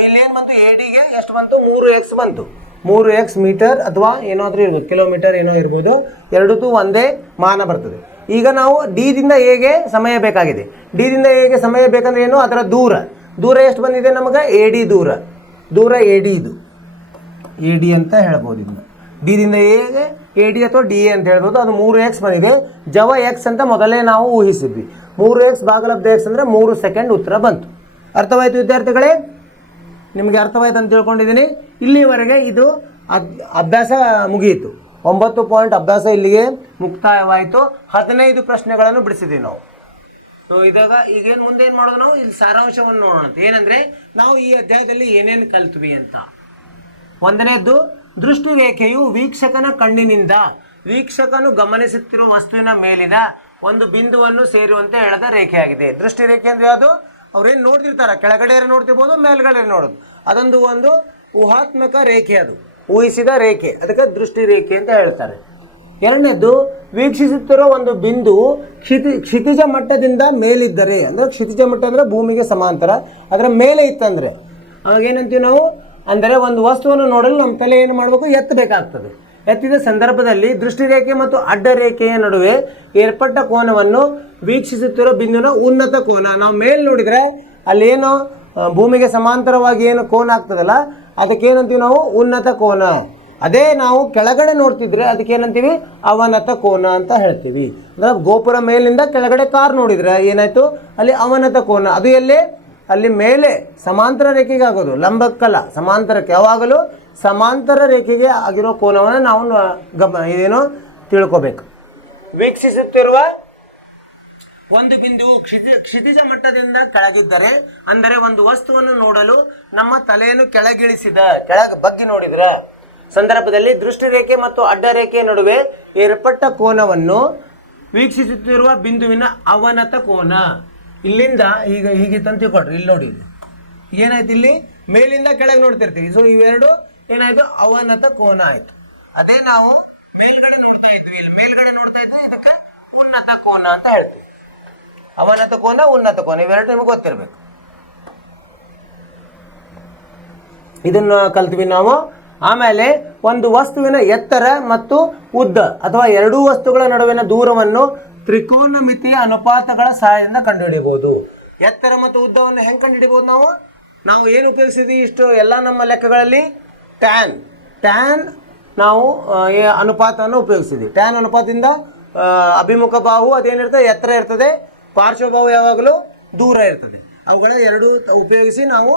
ಇಲ್ಲೇನು ಬಂತು, ಎ ಡಿಗೆ ಎಷ್ಟು ಬಂತು, 3x ಬಂತು. 3x ಮೀಟರ್ ಅಥವಾ ಏನಾದರೂ ಇರ್ಬೋದು, ಕಿಲೋಮೀಟರ್ ಏನೋ ಇರ್ಬೋದು. ಎರಡೂ ಒಂದೇ ಮಾನ ಬರ್ತದೆ. ಈಗ ನಾವು ಡಿದಿಂದ ಎಗೆ ಸಮಯ ಬೇಕಾಗಿದೆ. ಡಿದಿಂದ ಎಗೆ ಸಮಯ ಬೇಕಂದ್ರೆ ಏನು, ಅದರ ದೂರ ಎಷ್ಟು ಬಂದಿದೆ ನಮಗೆ, ಎ ಡಿ ದೂರ ಎ ಡಿ, ಇದು ಎ ಡಿ ಅಂತ ಹೇಳ್ಬೋದು. ಇದನ್ನು ಡಿದಿಂದ ಎಗೆ ಎ ಡಿ ಅಥವಾ ಡಿ ಎ ಅಂತ ಹೇಳ್ಬೋದು. ಅದು 3x ಬಂದಿದೆ. ಜವ ಎಕ್ಸ್ ಅಂತ ಮೊದಲೇ ನಾವು ಊಹಿಸಿದ್ವಿ. 3x ಭಾಗಲಬ್ಧ ಎಕ್ಸ್ ಅಂದರೆ 3 ಸೆಕೆಂಡ್ ಉತ್ತರ ಬಂತು. ಅರ್ಥವಾಯಿತು ವಿದ್ಯಾರ್ಥಿಗಳೇ, ನಿಮಗೆ ಅರ್ಥವಾಯ್ತು ಅಂತ ತಿಳ್ಕೊಂಡಿದ್ದೀನಿ. ಇಲ್ಲಿವರೆಗೆ ಇದು ಅಭ್ಯಾಸ ಮುಗಿಯಿತು. 9 ಪಾಯಿಂಟ್ ಅಭ್ಯಾಸ ಇಲ್ಲಿಗೆ ಮುಕ್ತಾಯವಾಯಿತು. 15 ಪ್ರಶ್ನೆಗಳನ್ನು ಬಿಡಿಸಿದ್ದೀವಿ ನಾವು. ಸೊ ಈಗೇನು ಮುಂದೆ ಏನು ಮಾಡೋದು, ನಾವು ಇಲ್ಲಿ ಸಾರಾಂಶವನ್ನು ನೋಡೋಣ. ಏನಂದರೆ ನಾವು ಈ ಅಧ್ಯಾಯದಲ್ಲಿ ಏನೇನು ಕಲ್ತ್ವಿ ಅಂತ. ಒಂದನೇದ್ದು ದೃಷ್ಟಿ ರೇಖೆಯು ವೀಕ್ಷಕನು ಗಮನಿಸುತ್ತಿರುವ ವಸ್ತುವಿನ ಮೇಲಿನ ಒಂದು ಬಿಂದುವನ್ನು ಸೇರುವಂತೆ ಎಳೆದ ರೇಖೆಯಾಗಿದೆ. ದೃಷ್ಟಿ ರೇಖೆ ಅಂದ್ರೆ ಯಾವುದು? ಅವ್ರೇನು ನೋಡ್ತಿರ್ತಾರ, ಕೆಳಗಡೆ ನೋಡ್ತಿರ್ಬೋದು, ಮೇಲ್ಗಡೆ ನೋಡೋದು, ಅದೊಂದು ಒಂದು ಊಹಾತ್ಮಕ ರೇಖೆ, ಅದು ಊಹಿಸಿದ ರೇಖೆ, ಅದಕ್ಕೆ ದೃಷ್ಟಿ ರೇಖೆ ಅಂತ ಹೇಳ್ತಾರೆ. ಎರಡನೇದು, ವೀಕ್ಷಿಸುತ್ತಿರುವ ಒಂದು ಬಿಂದು ಕ್ಷಿತಿಜ ಮಟ್ಟದಿಂದ ಮೇಲಿದ್ದರೆ, ಅಂದ್ರೆ ಕ್ಷಿತಿಜ ಮಟ್ಟ ಅಂದ್ರೆ ಭೂಮಿಗೆ ಸಮಾಂತರ, ಅದರ ಮೇಲೆ ಇತ್ತಂದ್ರೆ ಅವಾಗ ಏನಂತೀವಿ ನಾವು? ಅಂದರೆ ಒಂದು ವಸ್ತುವನ್ನು ನೋಡಲು ನಮ್ಮ ತಲೆ ಏನು ಮಾಡಬೇಕು? ಎತ್ತಬೇಕಾಗ್ತದೆ. ಎತ್ತಿದ ಸಂದರ್ಭದಲ್ಲಿ ದೃಷ್ಟಿರೇಖೆ ಮತ್ತು ಅಡ್ಡ ರೇಖೆಯ ನಡುವೆ ಏರ್ಪಟ್ಟ ಕೋನವನ್ನು ವೀಕ್ಷಿಸುತ್ತಿರೋ ಬಿಂದುವಿನ ಉನ್ನತ ಕೋನ. ನಾವು ಮೇಲ್ ನೋಡಿದರೆ ಅಲ್ಲೇನು ಭೂಮಿಗೆ ಸಮಾಂತರವಾಗಿ ಏನು ಕೋನ ಆಗ್ತದಲ್ಲ, ಅದಕ್ಕೇನಂತೀವಿ ನಾವು? ಉನ್ನತ ಕೋನ. ಅದೇ ನಾವು ಕೆಳಗಡೆ ನೋಡ್ತಿದ್ರೆ ಅದಕ್ಕೇನಂತೀವಿ? ಅವನತ ಕೋನ ಅಂತ ಹೇಳ್ತೀವಿ. ಅಂದ್ರೆ ಗೋಪುರ ಮೇಲಿಂದ ಕೆಳಗಡೆ ಕಾರ್ ನೋಡಿದ್ರೆ ಏನಾಯ್ತು? ಅಲ್ಲಿ ಅವನತ ಕೋನ. ಅದು ಎಲ್ಲಿ? ಅಲ್ಲಿ ಮೇಲೆ ಸಮಾಂತರ ರೇಖೆಗೆ ಆಗೋದು, ಲಂಬಕ್ಕಲ್ಲ, ಸಮಾಂತರಕ್ಕೆ. ಯಾವಾಗಲೂ ಸಮಾಂತರ ರೇಖೆಗೆ ಆಗಿರೋ ಕೋನವನ್ನು ನಾವು ಇದೇನೋ ತಿಳ್ಕೋಬೇಕು. ವೀಕ್ಷಿಸುತ್ತಿರುವ ಒಂದು ಬಿಂದುವು ಕ್ಷಿತಿಜ ಮಟ್ಟದಿಂದ ಕೆಳಗಿದ್ದರೆ, ಅಂದರೆ ಒಂದು ವಸ್ತುವನ್ನು ನೋಡಲು ನಮ್ಮ ತಲೆಯನ್ನು ಕೆಳಗೆ ಬಗ್ಗಿ ನೋಡಿದ್ರ ಸಂದರ್ಭದಲ್ಲಿ ದೃಷ್ಟಿರೇಖೆ ಮತ್ತು ಅಡ್ಡ ರೇಖೆಯ ನಡುವೆ ಏರ್ಪಟ್ಟ ಕೋನವನ್ನು ವೀಕ್ಷಿಸುತ್ತಿರುವ ಬಿಂದುವಿನ ಅವನತ ಕೋನ. ಇಲ್ಲಿಂದ ಈಗ ಹೀಗೆ ತಂತಿಕೊಟ್ರಿ, ಇಲ್ಲಿ ನೋಡಿ, ಏನಾಯ್ತು? ಇಲ್ಲಿ ಮೇಲಿಂದ ಕೆಳಗೆ ನೋಡ್ತಿರ್ತೀವಿ. ಸೊ ಇವೆರಡು ಏನಾಯ್ತು? ಅವನತ ಕೋನ ಆಯ್ತು. ಅದೇ ನಾವು ಮೇಲ್ಗಡೆ ನೋಡ್ತಾ ಇದ್ವಿ, ಇಲ್ಲಿ ಮೇಲ್ಗಡೆ ನೋಡ್ತಾ ಇದ್ವಿ, ಇದಕ್ಕೆ ಉನ್ನತ ಕೋನ ಅಂತ ಹೇಳ್ತೀವಿ. ಅವನತ ಕೋನ, ಉನ್ನತ ಕೋನ, ಇವೆರಡು ನಿಮಗೆ ಗೊತ್ತಿರಬೇಕು. ಇದನ್ನ ಕಲ್ತ್ವಿ ನಾವು. ಆಮೇಲೆ ಒಂದು ವಸ್ತುವಿನ ಎತ್ತರ ಮತ್ತು ಉದ್ದ ಅಥವಾ ಎರಡೂ ವಸ್ತುಗಳ ನಡುವಿನ ದೂರವನ್ನು ತ್ರಿಕೋನಮಿತಿಯ ಅನುಪಾತಗಳ ಸಹಾಯದಿಂದ ಕಂಡುಹಿಡಿಯಬಹುದು. ಎತ್ತರ ಮತ್ತು ಉದ್ದವನ್ನು ಹೆಂಗೆ ಕಂಡುಹಿಡಿಯಬಹುದು? ನಾವು ಏನು ಉಪಯೋಗಿಸಿದ್ವಿ ಇಷ್ಟು ಎಲ್ಲ ನಮ್ಮ ಲೆಕ್ಕಗಳಲ್ಲಿ? ಟ್ಯಾನ್ ನಾವು ಅನುಪಾತವನ್ನು ಉಪಯೋಗಿಸಿದ್ವಿ. ಟ್ಯಾನ್ ಅನುಪಾತದಿಂದ ಅಭಿಮುಖ ಬಾಹು ಅದೇನಿರ್ತದೆ? ಎತ್ತರ ಇರ್ತದೆ. ಪಾರ್ಶ್ವಭಾವು ಯಾವಾಗಲೂ ದೂರ ಇರ್ತದೆ. ಅವುಗಳ ಎರಡು ಉಪಯೋಗಿಸಿ ನಾವು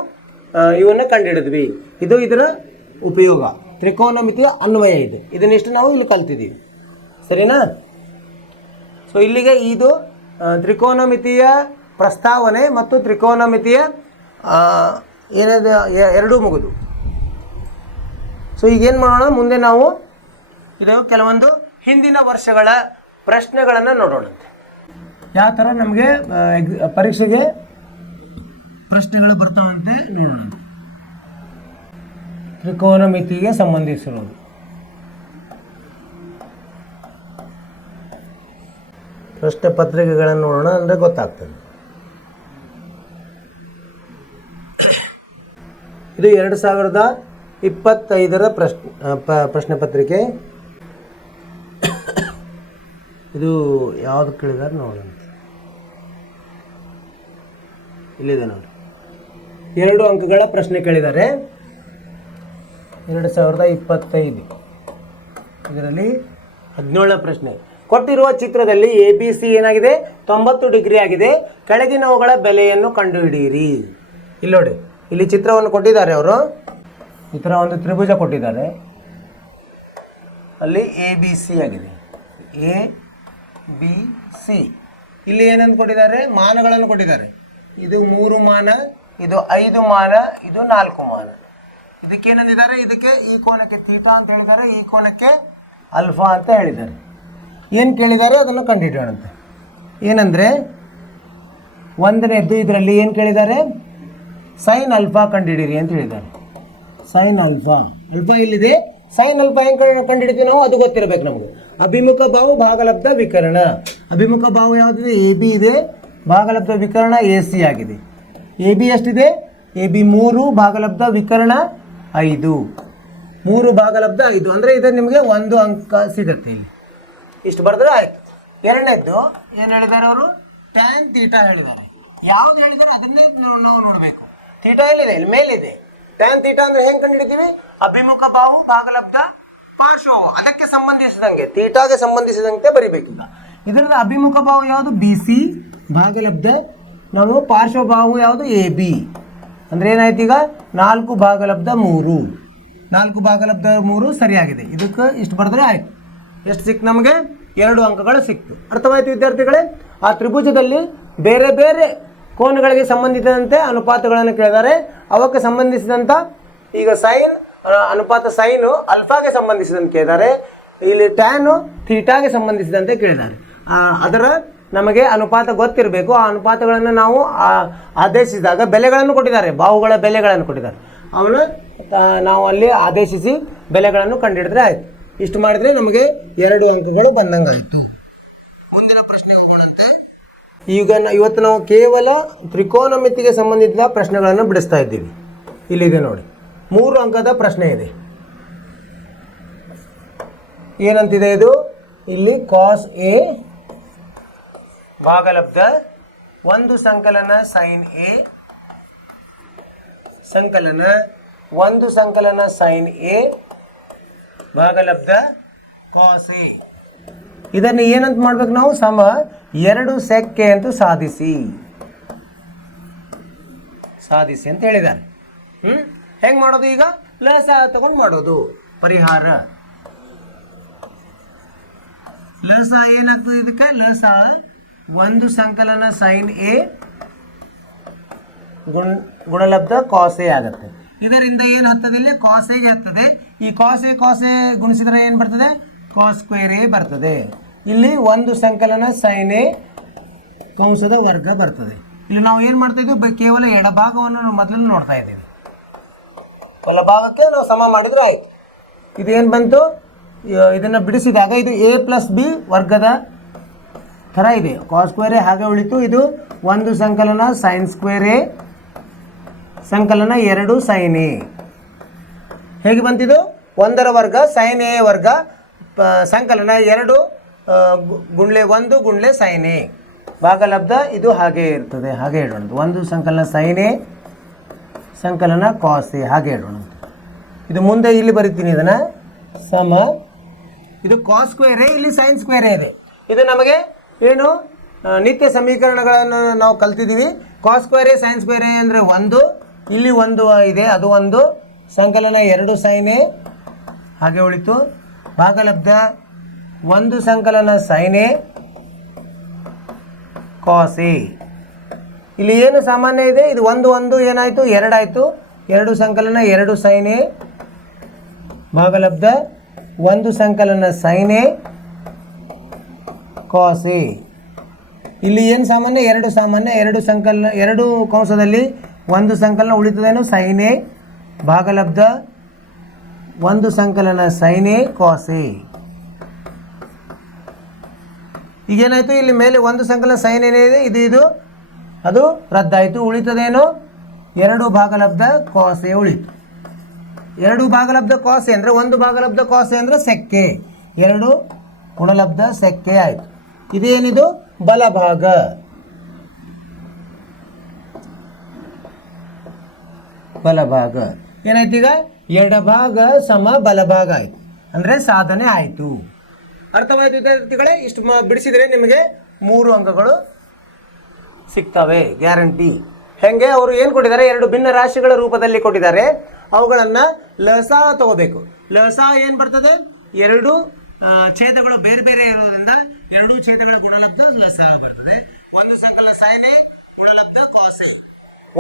ಇವನ್ನ ಕಂಡುಹಿಡಿದ್ವಿ. ಇದು ಇದರ ಉಪಯೋಗ. ತ್ರಿಕೋನಮಿತಿಯ ಅನ್ವಯ ಇದೆ. ಇದನ್ನಿಷ್ಟು ನಾವು ಇಲ್ಲಿ ಕಲ್ತಿದ್ದೀವಿ, ಸರಿನಾ? ಸೊ ಇಲ್ಲಿಗೆ ಇದು ತ್ರಿಕೋನಮಿತಿಯ ಪ್ರಸ್ತಾವನೆ ಮತ್ತು ತ್ರಿಕೋನಮಿತಿಯ ಏನಿದೆ ಎರಡೂ ಮುಗಿದು. ಸೊ ಈಗೇನು ಮಾಡೋಣ? ಮುಂದೆ ನಾವು ಇದು ಕೆಲವೊಂದು ಹಿಂದಿನ ವರ್ಷಗಳ ಪ್ರಶ್ನೆಗಳನ್ನು ನೋಡೋಣಂತೆ. ಯಾವ ಥರ ನಮಗೆ ಪರೀಕ್ಷೆಗೆ ಪ್ರಶ್ನೆಗಳು ಬರ್ತಾವಂತೆ ನೋಡೋಣ. ತ್ರಿಕೋನಮಿತಿಗೆ ಸಂಬಂಧಿಸಿರೋದು. ಪ್ರಶ್ನೆ ಪತ್ರಿಕೆಗಳನ್ನು ನೋಡೋಣ, ಅಂದರೆ ಗೊತ್ತಾಗ್ತದೆ. ಇದು 2025ರ ಪ್ರಶ್ನೆ ಪತ್ರಿಕೆ. ಇದು ಯಾವುದು ಕೇಳಿದಾರೆ ನೋಡೋಣ. ಇಲ್ಲಿದೆ ನೋಡಿ, 2 ಅಂಕಗಳ ಪ್ರಶ್ನೆ ಕೇಳಿದ್ದಾರೆ. 2025 ಇದರಲ್ಲಿ 17ನೇ ಪ್ರಶ್ನೆ. ಕೊಟ್ಟಿರುವ ಚಿತ್ರದಲ್ಲಿ ABC ಏನಾಗಿದೆ? 90 ಡಿಗ್ರಿ ಆಗಿದೆ. ಕೆಳಗಿನವುಗಳ ಬೆಲೆಯನ್ನು ಕಂಡುಹಿಡಿಯಿರಿ. ಇಲ್ಲಿ ನೋಡಿ, ಇಲ್ಲಿ ಚಿತ್ರವನ್ನು ಕೊಟ್ಟಿದ್ದಾರೆ ಅವರು. ಈ ಥರ ಒಂದು ತ್ರಿಭುಜ ಕೊಟ್ಟಿದ್ದಾರೆ. ಅಲ್ಲಿ ABC ಆಗಿದೆ, ABC. ಇಲ್ಲಿ ಏನಂತ ಕೊಟ್ಟಿದ್ದಾರೆ? ಮಾನಗಳನ್ನು ಕೊಟ್ಟಿದ್ದಾರೆ. ಇದು 3 ಮಾನ, ಇದು 5 ಮಾನ, ಇದು 4 ಮಾನ. ಇದಕ್ಕೆ ಏನಂದಿದ್ದಾರೆ? ಇದಕ್ಕೆ ಈ ಕೋನಕ್ಕೆ ಥೀಟಾ ಅಂತ ಹೇಳಿದ್ದಾರೆ, ಈ ಕೋನಕ್ಕೆ ಅಲ್ಫಾ ಅಂತ ಹೇಳಿದ್ದಾರೆ. ಏನು ಕೇಳಿದ್ದಾರೆ ಅದನ್ನು ಕಂಡುಹಿಡಿಯೋಣಂತೆ. ಏನಂದರೆ 1ನೇದ್ದು ಇದರಲ್ಲಿ ಏನು ಕೇಳಿದ್ದಾರೆ? ಸೈನ್ ಅಲ್ಫಾ ಕಂಡುಹಿಡಿಯಿರಿ ಅಂತ ಹೇಳಿದ್ದಾರೆ. ಸೈನ್ ಅಲ್ಫಾ ಇಲ್ಲಿದೆ. ಸೈನ್ ಅಲ್ಫಾ ಹೆಂಗೆ ಕಂಡುಹಿಡಿತೀವಿ ನಾವು? ಅದು ಗೊತ್ತಿರಬೇಕು ನಮಗೆ. ಅಭಿಮುಖ ಬಾಹು ಭಾಗಲಬ್ಧ ವಿಕರ್ಣ. ಅಭಿಮುಖ ಬಾಹು ಯಾವುದಿದೆ? AB ಇದೆ. ಭಾಗಲಬ್ಧ ವಿಕರ್ಣ AC ಆಗಿದೆ. AB ಎಷ್ಟಿದೆ? AB 3, ಭಾಗಲಬ್ಧ ವಿಕರ್ಣ 5. 3 ಭಾಗಲಬ್ಧ 5 ಅಂದರೆ ಇದು ನಿಮಗೆ 1 ಅಂಕ ಸಿಗುತ್ತೆ. ಇಲ್ಲಿ ಇಷ್ಟು ಬರೆದ್ರೆ ಆಯ್ತು. ಎರಡನೇದ್ದು ಏನು ಹೇಳಿದ್ದಾರೆ ಅವರು? ಟ್ಯಾನ್ ಥೀಟಾ ಹೇಳಿದ್ದಾರೆ. ಯಾವ್ದು ಹೇಳಿದ್ದಾರೆ ಅದನ್ನೇ ನಾವು ನೋಡಬೇಕು. ಥೀಟಾ ಎಲ್ಲಿದೆ? ಇಲ್ಲಿ ಮೇಲಿದೆ. ಟ್ಯಾನ್ ಥೀಟಾ ಅಂದ್ರೆ ಹೆಂಗೆ ಕಂಡುಹಿಡಿತೀವಿ? ಅಭಿಮುಖ ಬಾಹು ಭಾಗಲಬ್ಧ ಪಾರ್ಶ್ವವು ಅದಕ್ಕೆ ಸಂಬಂಧಿಸಿದಂಗೆ, ಥೀಟಾಗೆ ಸಂಬಂಧಿಸಿದಂತೆ ಬರಿಬೇಕೀಗ. ಇದರದ ಅಭಿಮುಖ ಬಾಹು ಯಾವುದು? BC. ಭಾಗಲಬ್ಧ ನಾವು ಪಾರ್ಶ್ವಬಾಹು ಯಾವುದು? AB. ಅಂದರೆ ಏನಾಯ್ತು ಈಗ? 4 ಭಾಗಲಬ್ಧ 3. 4 ಭಾಗಲಬ್ಧ 3 ಸರಿಯಾಗಿದೆ. ಇದಕ್ಕೆ ಇಷ್ಟು ಬರೆದ್ರೆ ಆಯ್ತು. ಎಷ್ಟು ಸಿಕ್ತು ನಮಗೆ? 2 ಅಂಕಗಳು ಸಿಕ್ತು. ಅರ್ಥವಾಯ್ತು ವಿದ್ಯಾರ್ಥಿಗಳೇ? ಆ ತ್ರಿಭುಜದಲ್ಲಿ ಬೇರೆ ಬೇರೆ ಕೋನಗಳಿಗೆ ಸಂಬಂಧಿಸಿದಂತೆ ಅನುಪಾತಗಳನ್ನು ಕೇಳಿದ್ದಾರೆ. ಅವಕ್ಕೆ ಸಂಬಂಧಿಸಿದಂಥ ಈಗ ಸೈನ್ ಅನುಪಾತ ಸೈನು ಅಲ್ಫಾಗೆ ಸಂಬಂಧಿಸಿದಂತೆ ಕೇಳಿದ್ದಾರೆ, ಇಲ್ಲಿ ಟ್ಯಾನು ಥೀಟಾಗೆ ಸಂಬಂಧಿಸಿದಂತೆ ಕೇಳಿದ್ದಾರೆ. ಅದರ ನಮಗೆ ಅನುಪಾತ ಗೊತ್ತಿರಬೇಕು. ಆ ಅನುಪಾತಗಳನ್ನು ನಾವು ಆದೇಶಿಸಿದಾಗ ಬೆಲೆಗಳನ್ನು ಕೊಟ್ಟಿದ್ದಾರೆ, ಬಾಹುಗಳ ಬೆಲೆಗಳನ್ನು ಕೊಟ್ಟಿದ್ದಾರೆ, ಅವನು ನಾವು ಅಲ್ಲಿ ಆದೇಶಿಸಿ ಬೆಲೆಗಳನ್ನು ಕಂಡುಹಿಡಿದ್ರೆ ಆಯಿತು. ಇಷ್ಟು ಮಾಡಿದರೆ ನಮಗೆ 2 ಅಂಕಗಳು ಬಂದಂಗಾಯಿತು. ಮುಂದಿನ ಪ್ರಶ್ನೆ ಹೋಗೋಣಂತೆ. ಈಗ ಇವತ್ತು ನಾವು ಕೇವಲ ತ್ರಿಕೋನಮಿತಿಗೆ ಸಂಬಂಧಿಸಿದ ಪ್ರಶ್ನೆಗಳನ್ನು ಬಿಡಿಸ್ತಾ ಇದ್ದೀವಿ. ಇಲ್ಲಿದೆ ನೋಡಿ, 3 ಅಂಕದ ಪ್ರಶ್ನೆ ಇದೆ. ಏನಂತಿದೆ ಇದು? ಇಲ್ಲಿ ಕಾಸ್ ಎ ಭಾಗಲಬ್ಧ 1 ಸಂಕಲನ ಸೈನ್ ಎ ಸಂಕಲನ 1 ಸಂಕಲನ ಸೈನ್ ಎ ಭಾಗಲಬ್ಧ ಕಾಸ್ ಎ. ಇದನ್ನು ಏನಂತ ಮಾಡ್ಬೇಕು ನಾವು? ಸಮ 2 sec a ಅಂತ ಸಾಧಿಸಿ ಅಂತ ಹೇಳಿದ್ದಾರೆ. ಹೆಂಗ್ ಮಾಡೋದು? ಈಗ ಲಸ ತಗೊಂಡು ಮಾಡೋದು ಪರಿಹಾರ. ಲಸ ಏನಾಗ್ತದೆ ಇದಕ್ಕೆ? ಲಸ 1 ಸಂಕಲನ ಸೈನ್ ಎ ಗುಣಲಬ್ಧ ಕಾಸ್ ಎ ಆಗುತ್ತೆ. ಇದರಿಂದ ಏನು ಹತ್ತದೆ? ಇಲ್ಲಿ ಕಾಸ್ ಎಗೆ ಹತ್ತದೆ. ಈ ಕಾಸ್ ಎ ಗುಣಿಸಿದ್ರೆ ಏನು ಬರ್ತದೆ? ಕಾಸ್ ಸ್ಕ್ವೇರ್ ಎ ಬರ್ತದೆ. ಇಲ್ಲಿ 1 ಸಂಕಲನ ಸೈನ್ ಎ ಕಂಸದ ವರ್ಗ ಬರ್ತದೆ. ಇಲ್ಲಿ ನಾವು ಏನು ಮಾಡ್ತಾ ಇದ್ದೀವಿ? ಕೇವಲ ಎಡಭಾಗವನ್ನು ಮೊದಲು ನೋಡ್ತಾ ಇದ್ದೀವಿ. ಬಲಭಾಗಕ್ಕೆ ನಾವು ಸಮ ಮಾಡಿದ್ರೆ ಆಯ್ತು. ಇದೇನು ಬಂತು? ಇದನ್ನು ಬಿಡಿಸಿದಾಗ ಇದು a ಪ್ಲಸ್ ಬಿ ವರ್ಗದ ಥರ ಇದೆ. ಕಾಸ್ ಸ್ಕ್ವೇರ್ ಎ ಹಾಗೆ ಉಳಿತು. ಇದು 1 ಸಂಕಲನ ಸೈನ್ ಸ್ಕ್ವೇರ್ ಎ ಸಂಕಲನ 2 ಸೈನ್ ಎ. ಹೇಗೆ ಬಂತಿದು? 1ರ ವರ್ಗ ಸೈನ್ ಎ ವರ್ಗ ಸಂಕಲನ 2 ಗುಣ್ಲೆ 1 ಗುಣ್ಲೆ ಸೈನ್ ಎ ಭಾಗಲಬ್ಧ. ಇದು ಹಾಗೆ ಇರ್ತದೆ, ಹಾಗೆ ಇಡೋಣ. 1 ಸಂಕಲನ ಸೈನ್ ಎ ಸಂಕಲನ ಕಾಸ್ ಎ ಹಾಗೆ ಇಡೋಣ. ಇದು ಮುಂದೆ ಇಲ್ಲಿ ಬರಿತೀನಿ ಇದನ್ನು. ಸಮ ಇದು ಕಾಸ್ ಸ್ಕ್ವೇರ್ ಎ, ಇಲ್ಲಿ ಸೈನ್ ಸ್ಕ್ವೇರ್ ಎ ಇದೆ. ಇದು ನಮಗೆ ಏನು ನಿತ್ಯ ಸಮೀಕರಣಗಳನ್ನು ನಾವು ಕಲ್ತಿದ್ದೀವಿ. Cos square A sine square A ಅಂದರೆ 1, ಇಲ್ಲಿ 1 ಇದೆ, ಅದು 1 ಸಂಕಲನ 2 ಸೈನ್ ಎ ಹಾಗೆ ಉಳಿತು. ಭಾಗಲಬ್ಧ 1 ಸಂಕಲನ ಸೈನ್ ಎ ಕಾಸ್ ಎ. ಇಲ್ಲಿ ಏನು ಸಾಮಾನ್ಯ ಇದೆ? ಇದು 1 ಏನಾಯಿತು? 2 ಆಯಿತು. 2 ಸಂಕಲನ 2 ಸೈನ್ ಎ ಭಾಗಲಬ್ಧ 1 ಸಂಕಲನ ಸೈನ್ ಎ ಕಾಸ್ ಎ. ಇಲ್ಲಿ ಏನು ಸಾಮಾನ್ಯ? 2 ಸಾಮಾನ್ಯ. 2 ಸಂಕಲನ 2 ಕಂಸದಲ್ಲಿ 1 ಸಂಕಲನ ಉಳಿತದೇನು? ಸೈನ್ ಎ ಭಾಗಲಬ್ಧ 1 ಸಂಕಲನ ಸೈನ್ ಎ ಕಾಸ್ ಎ. ಈಗೇನಾಯಿತು? ಇಲ್ಲಿ ಮೇಲೆ 1 ಸಂಕಲನ ಸೈನ್ ಏನಿದೆ ಇದು ಅದು ರದ್ದಾಯಿತು. ಉಳಿತದೇನು? 2 ಭಾಗಲಬ್ಧ ಕಾಸ್ ಎ ಉಳಿತು. 2 ಭಾಗಲಬ್ಧ ಕಾಸ್ ಎ ಅಂದರೆ 1 ಭಾಗಲಬ್ಧ ಕಾಸ್ ಎ ಅಂದರೆ ಸೆಕ್ಕೆ. 2 ಗುಣಲಬ್ಧ ಸೆಕ್ಕೆ ಆಯಿತು. ಇದೇನಿದು? ಬಲಭಾಗ. ಬಲಭಾಗ ಏನಾಯ್ತು? ಈಗ ಎಡಭಾಗ ಸಮ ಬಲಭಾಗ ಆಯಿತು, ಅಂದರೆ ಸಾಧನೆ ಆಯಿತು. ಅರ್ಥವಾಯಿತು ವಿದ್ಯಾರ್ಥಿಗಳೇ? ಇಷ್ಟು ಬಿಡಿಸಿದರೆ ನಿಮಗೆ 3 ಅಂಕಗಳು ಸಿಗ್ತವೆ, ಗ್ಯಾರಂಟಿ. ಹೆಂಗೆ? ಅವರು ಏನು ಕೊಟ್ಟಿದ್ದಾರೆ? 2 ಭಿನ್ನ ರಾಶಿಗಳ ರೂಪದಲ್ಲಿ ಕೊಟ್ಟಿದ್ದಾರೆ. ಅವುಗಳನ್ನು ಲಸ ತಗೋಬೇಕು. ಲಸ ಏನು ಬರ್ತದೆ? 2 ಛೇದಗಳು ಬೇರೆ ಬೇರೆ ಇರೋದ್ರಿಂದ 2 ಛೇದಗಳ ಗುಣಲಬ್ಧ ಲಸ ಬರ್ತದೆ. 1 ಸಂಕಲನ ಸೈನ್ ಎ ಗುಣಲಬ್ಧ ಕಾಸ್ ಎ.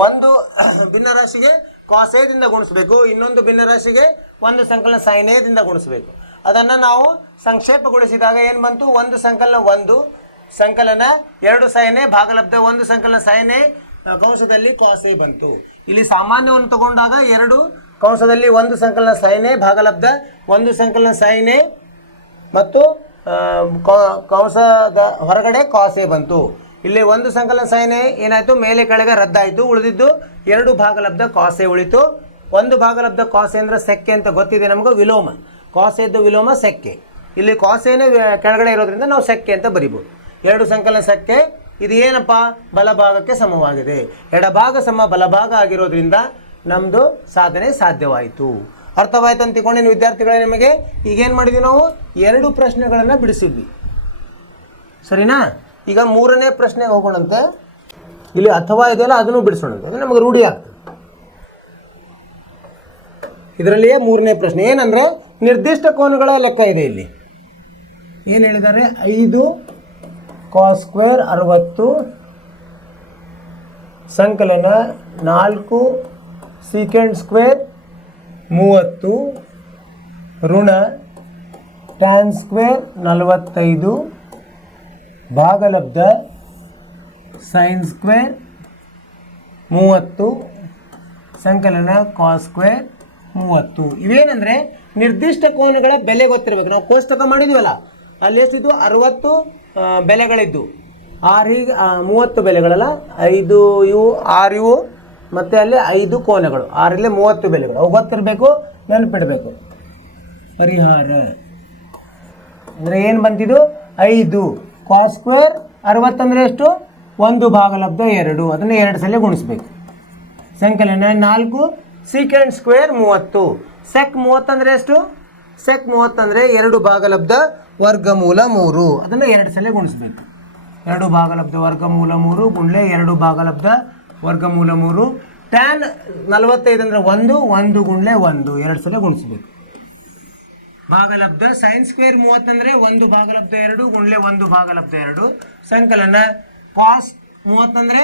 1 ಭಿನ್ನ ರಾಶಿಗೆ ಕಾಸ್ ಎ ದಿಂದ ಗುಣಿಸಬೇಕು, ಇನ್ನೊಂದು ಭಿನ್ನ ರಾಶಿಗೆ 1 ಸಂಕಲನ ಸೈನ್ ಎ ದಿಂದ ಗುಣಿಸಬೇಕು. ಅದನ್ನು ನಾವು ಸಂಕ್ಷೇಪಗೊಳಿಸಿದಾಗ ಏನು ಬಂತು? 1 ಸಂಕಲನ 1 ಸಂಕಲನ 2 ಸೈನ್ ಎ ಭಾಗಲಬ್ಧ 1 ಸಂಕಲನ ಸೈನ್ ಎ ಕಂಸದಲ್ಲಿ ಕಾಸ್ ಎ ಬಂತು. ಇಲ್ಲಿ ಸಾಮಾನ್ಯವನ್ನು ತಗೊಂಡಾಗ 2 ಕಂಸದಲ್ಲಿ 1 ಸಂಕಲನ ಸೈನ್ ಎ ಭಾಗಲಬ್ಧ 1 ಸಂಕಲನ ಸೈನ್ ಎ ಮತ್ತು ಕಂಸದ ಹೊರಗಡೆ ಕಾಸ್ ಎ ಬಂತು. ಇಲ್ಲಿ 1 ಸಂಕಲನ ಸೈನ್ ಎ ಏನಾಯಿತು? ಮೇಲೆ ಕೆಳಗೆ ರದ್ದಾಯಿತು. ಉಳಿದಿದ್ದು 2 ಭಾಗಲಬ್ಧ ಕಾಸ್ ಎ ಉಳಿತು. 1 ಭಾಗಲಬ್ಧ ಕಾಸ್ ಎ ಅಂದರೆ ಸೆಕ್ಕೆ ಅಂತ ಗೊತ್ತಿದೆ ನಮಗೂ. ವಿಲೋಮ ಕಾಸ್ ಎದ್ದು ವಿಲೋಮ ಸೆಕ್ಕೆ. ಇಲ್ಲಿ ಕಾಸ್ ಎನೇ ಕೆಳಗಡೆ ಇರೋದ್ರಿಂದ ನಾವು ಸೆಕ್ಕೆ ಅಂತ ಬರಿಬೋದು. 2 ಸಂಕಲನ ಸೆಕ್ಕೆ. ಇದು ಏನಪ್ಪ? ಬಲಭಾಗಕ್ಕೆ ಸಮವಾಗಿದೆ. ಎಡಭಾಗ ಸಮ ಬಲಭಾಗ ಆಗಿರೋದ್ರಿಂದ ನಮ್ಮದು ಸಾಧನೆ ಸಾಧ್ಯವಾಯಿತು. ಅರ್ಥವಾಯ್ತು ಅಂತ ತಿಳ್ಕೊಂಡಿನ ವಿದ್ಯಾರ್ಥಿಗಳೇ ನಿಮಗೆ. ಈಗೇನು ಮಾಡಿದ್ವಿ? ನಾವು 2 ಪ್ರಶ್ನೆಗಳನ್ನು ಬಿಡಿಸಿದ್ವಿ, ಸರಿನಾ? ಈಗ 3ನೇ ಪ್ರಶ್ನೆಗೆ ಹೋಗೋಣಂತೆ. ಇಲ್ಲಿ ಅಥವಾ ಇದೆಯಲ್ಲ ಅದನ್ನು ಬಿಡಿಸೋಣಂತೆ, ಅದು ನಮಗೆ ರೂಢಿ ಆಗ್ತದೆ. ಇದರಲ್ಲಿಯೇ 3ನೇ ಪ್ರಶ್ನೆ ಏನಂದರೆ ನಿರ್ದಿಷ್ಟ ಕೋನಗಳ ಲೆಕ್ಕ ಇದೆ. ಇಲ್ಲಿ ಏನು ಹೇಳಿದ್ದಾರೆ? 5 ಕಾಸ್ ಸ್ಕ್ವೇರ್ 60 ಸಂಕಲನ 4 ಸೀಕೆಂಡ್ ಸ್ಕ್ವೇರ್ 30 ಋಣ tan ಸ್ಕ್ವೇರ್ 45 ಭಾಗಲಬ್ಧ sin ಸ್ಕ್ವೇರ್ 30 ಸಂಕಲನ ಕಾಸ್ ಸ್ಕ್ವೇರ್ 30. ಇವೇನಂದರೆ ನಿರ್ದಿಷ್ಟ ಕೋನಗಳ ಬೆಲೆ ಗೊತ್ತಿರಬೇಕು. ನಾವು ಕೋಷ್ಟಕ ಮಾಡಿದ್ವಲ್ಲ, ಅಲ್ಲಿ ಎಷ್ಟಿದ್ದು 60 ಬೆಲೆಗಳಿದ್ದು, 30 ಬೆಲೆಗಳಲ್ಲ, 5 ಇವು 6 ಇವು ಮತ್ತು ಅಲ್ಲಿ 5 ಕೋನಗಳು, 6ರಲ್ಲಿ 30 ಬೆಲೆಗಳು. ಅವು ಗೊತ್ತಿರಬೇಕು, ನೆನಪಿಡಬೇಕು. ಪರಿಹಾರ ಅಂದರೆ ಏನು ಬಂತಿದ್ದು 5 ಕಾಸ್ ಸ್ಕ್ವೇರ್ 60 ಅಂದರೆ ಎಷ್ಟು 1/2, ಅದನ್ನು 2 ಸಲ ಗುಣಿಸ್ಬೇಕು. ಸಂಕಲನ 4 ಸೀಕೆಂಡ್ ಸ್ಕ್ವೇರ್ 30 ಸೆಕ್ 30 ಅಂದರೆ ಎಷ್ಟು ಸೆಕ್ 30 ಅಂದರೆ 2/3 ವರ್ಗಮೂಲ 3, ಅದನ್ನು 2 ಸಲ ಗುಣಿಸ್ಬೇಕು. 2/3 ವರ್ಗಮೂಲ 3 ಗುಂಡ್ಲೆ 2/3 ವರ್ಗಮೂಲ 3. tan 45 ಅಂದರೆ 1 ಗುಂಡ್ಲೆ 1, 2 ಸಲ ಗುಣಿಸ್ಬೇಕು. ಭಾಗಲಬ್ಧ sin ಸ್ಕ್ವೇರ್ 30 ಅಂದರೆ 1/2 ಗುಂಡ್ಲೆ 1/2 ಸಂಕಲನ ಕಾಸ್ 30 ಅಂದರೆ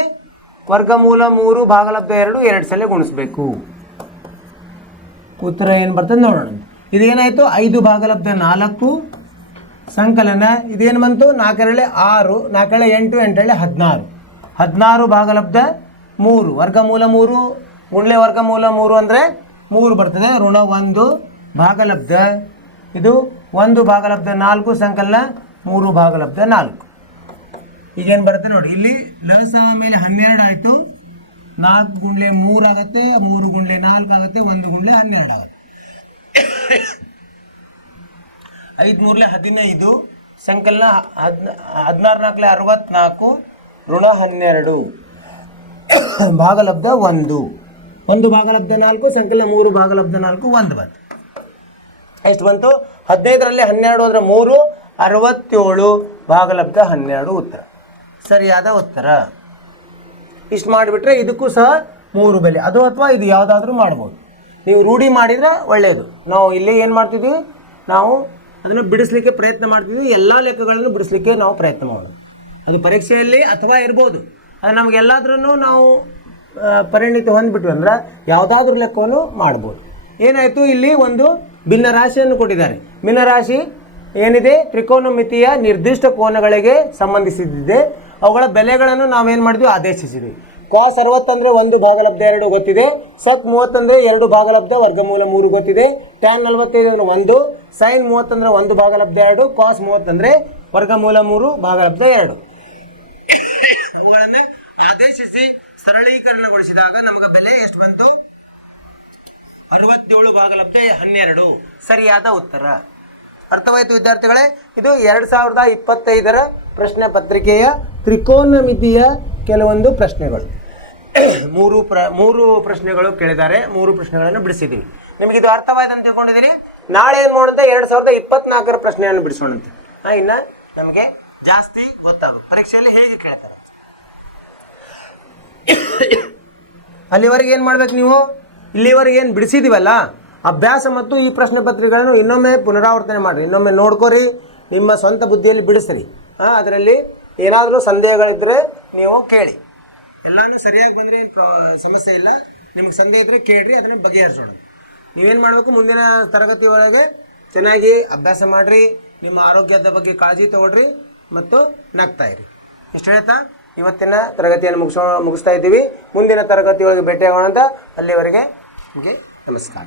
ವರ್ಗಮೂಲ 3/2, 2 ಸಲ ಗುಣಿಸ್ಬೇಕು. ಉತ್ತರ ಏನು ಬರ್ತದೆ ನೋಡೋಣ. ಇದೇನಾಯಿತು 5/4 ಸಂಕಲನ ಇದೇನು ಬಂತು 4 6, 4 8, 8 16/3 ವರ್ಗಮೂಲ 3 ಗುಂಡ್ಲೆ ವರ್ಗಮೂಲ 3 ಅಂದರೆ 3 ಬರ್ತದೆ. ಋಣ 1/ಲಬ್ಧ ಇದು 1/4 ಸಂಕಲನ 3/4. ಈಗೇನು ಬರುತ್ತೆ ನೋಡಿ, ಇಲ್ಲಿ ಲಸ ಮೇಲೆ 12 ಆಯಿತು, 4 ಗುಂಡ್ಲೆ 3 ಆಗುತ್ತೆ, 3 ಗುಂಡ್ಲೆ 4 ಆಗುತ್ತೆ, 1 ಗುಂಡ್ಲೆ 12 ಆಗುತ್ತೆ. 5 3 15 ಸಂಕಲನ 16 4 64 ಋಣ 12 ಭಾಗಲಬ್ಧ 1 1/4 ಸಂಕಲನ 3/4 1 ಬಂತು. ಎಷ್ಟು ಬಂತು 15ರಲ್ಲಿ 12 ಹೋದರೆ 3 67 ಭಾಗಲಬ್ಧ 12 ಉತ್ತರ ಸರಿಯಾದ ಉತ್ತರ. ಇಷ್ಟು ಮಾಡಿಬಿಟ್ರೆ ಇದಕ್ಕೂ ಸಹ 3 ಬೆಲೆ ಅದು ಅಥವಾ ಇದು ಯಾವುದಾದ್ರೂ ಮಾಡ್ಬೋದು. ನೀವು ರೂಢಿ ಮಾಡಿದರೆ ಒಳ್ಳೆಯದು. ನಾವು ಇಲ್ಲಿ ಏನು ಮಾಡ್ತಿದ್ವಿ, ನಾವು ಅದನ್ನು ಬಿಡಿಸ್ಲಿಕ್ಕೆ ಪ್ರಯತ್ನ ಮಾಡ್ತಿದ್ವಿ. ಎಲ್ಲ ಲೆಕ್ಕಗಳನ್ನು ಬಿಡಿಸ್ಲಿಕ್ಕೆ ನಾವು ಪ್ರಯತ್ನ ಮಾಡೋದು. ಅದು ಪರೀಕ್ಷೆಯಲ್ಲಿ ಅಥವಾ ಇರ್ಬೋದು. ಅದು ನಮಗೆಲ್ಲಾದ್ರೂ ನಾವು ಪರಿಣಿತಿ ಹೊಂದ್ಬಿಟ್ವಿ ಅಂದ್ರೆ ಯಾವುದಾದ್ರೂ ಲೆಕ್ಕವನ್ನು ಮಾಡ್ಬೋದು. ಏನಾಯಿತು, ಇಲ್ಲಿ ಒಂದು ಭಿನ್ನ ರಾಶಿಯನ್ನು ಕೊಟ್ಟಿದ್ದಾರೆ. ಭಿನ್ನ ರಾಶಿ ಏನಿದೆ ತ್ರಿಕೋನಮಿತಿಯ ನಿರ್ದಿಷ್ಟ ಕೋನಗಳಿಗೆ ಸಂಬಂಧಿಸಿದ್ದಿದೆ. ಅವುಗಳ ಬೆಲೆಗಳನ್ನು ನಾವೇನು ಮಾಡಿದ್ವಿ ಆದೇಶಿಸಿದ್ವಿ. ಕಾಸ್ 60 ಅಂದರೆ 1/2 ಗೊತ್ತಿದೆ, ಸಕ್ 30 ಅಂದರೆ 2/2 ವರ್ಗಮೂಲ 3 ಗೊತ್ತಿದೆ, tan 45 ಅಂದರೆ 1, sin 30 ಅಂದರೆ 1/2, ಕಾಸ್ 30 ಅಂದರೆ ವರ್ಗಮೂಲ 3/2. ಅವುಗಳನ್ನು ಆದೇಶಿಸಿ ಸರಳೀಕರಣಗೊಳಿಸಿದಾಗ ನಮಗೆ ಬೆಲೆ ಎಷ್ಟು ಬಂತು 67/12 ಸರಿಯಾದ ಉತ್ತರ. ಅರ್ಥವಾಯಿತು ವಿದ್ಯಾರ್ಥಿಗಳೇ? ಇದು 2025 ಪ್ರಶ್ನೆ ಪತ್ರಿಕೆಯ ತ್ರಿಕೋನಮಿತಿಯ ಕೆಲವೊಂದು ಪ್ರಶ್ನೆಗಳು. ಮೂರು ಪ್ರಶ್ನೆಗಳು ಕೇಳಿದ್ದಾರೆ. 3 ಪ್ರಶ್ನೆಗಳನ್ನು ಬಿಡಿಸಿದ್ದೀವಿ. ನಿಮಗೆ ಇದು ಅರ್ಥವಾಯ್ತು ಅಂತ ತಿಳ್ಕೊಂಡಿದ್ದೀರಿ. ನಾಳೆ ಏನು ಮಾಡೋಣ 2024 ಪ್ರಶ್ನೆಯನ್ನು ಬಿಡಿಸೋಣಂತೆ. ಇನ್ನು ನಮಗೆ ಜಾಸ್ತಿ ಗೊತ್ತಾಗುತ್ತೆ ಪರೀಕ್ಷೆಯಲ್ಲಿ ಹೇಗೆ ಕೇಳ್ತಾರೆ. ಅಲ್ಲಿವರೆಗೆ ಏನು ಮಾಡ್ಬೇಕು ನೀವು, ಇಲ್ಲಿವರೆಗೆ ಏನು ಬಿಡಿಸಿದೀವಲ್ಲ ಅಭ್ಯಾಸ ಮತ್ತು ಈ ಪ್ರಶ್ನೆ ಪತ್ರಿಕೆಗಳನ್ನು ಇನ್ನೊಮ್ಮೆ ಪುನರಾವರ್ತನೆ ಮಾಡಿರಿ, ಇನ್ನೊಮ್ಮೆ ನೋಡ್ಕೊರಿ, ನಿಮ್ಮ ಸ್ವಂತ ಬುದ್ಧಿಯಲ್ಲಿ ಬಿಡಿಸ್ರಿ. ಅದರಲ್ಲಿ ಏನಾದರೂ ಸಂದೇಹಗಳಿದ್ದರೆ ನೀವು ಕೇಳಿ. ಎಲ್ಲನೂ ಸರಿಯಾಗಿ ಬಂದರೆ ಸಮಸ್ಯೆ ಇಲ್ಲ. ನಿಮಗೆ ಸಂದೇಹ ಇದ್ದರೆ ಕೇಳಿರಿ, ಅದನ್ನು ಬಗೆಹರಿಸೋಣ. ನೀವೇನು ಮಾಡಬೇಕು, ಮುಂದಿನ ತರಗತಿ ಒಳಗೆ ಚೆನ್ನಾಗಿ ಅಭ್ಯಾಸ ಮಾಡಿರಿ, ನಿಮ್ಮ ಆರೋಗ್ಯದ ಬಗ್ಗೆ ಕಾಳಜಿ ತಗೊಳ್ರಿ ಮತ್ತು ನಗ್ತಾಯಿರಿ. ಎಷ್ಟು ಹೇಳ್ತಾ ಇವತ್ತಿನ ತರಗತಿಯನ್ನು ಮುಗಿಸ್ತಾ ಇದ್ದೀವಿ. ಮುಂದಿನ ತರಗತಿ ಒಳಗೆ ಭೇಟಿಯಾಗೋಣ ಅಂತ. ಅಲ್ಲಿವರೆಗೆ ನಿಮಗೆ ನಮಸ್ಕಾರ.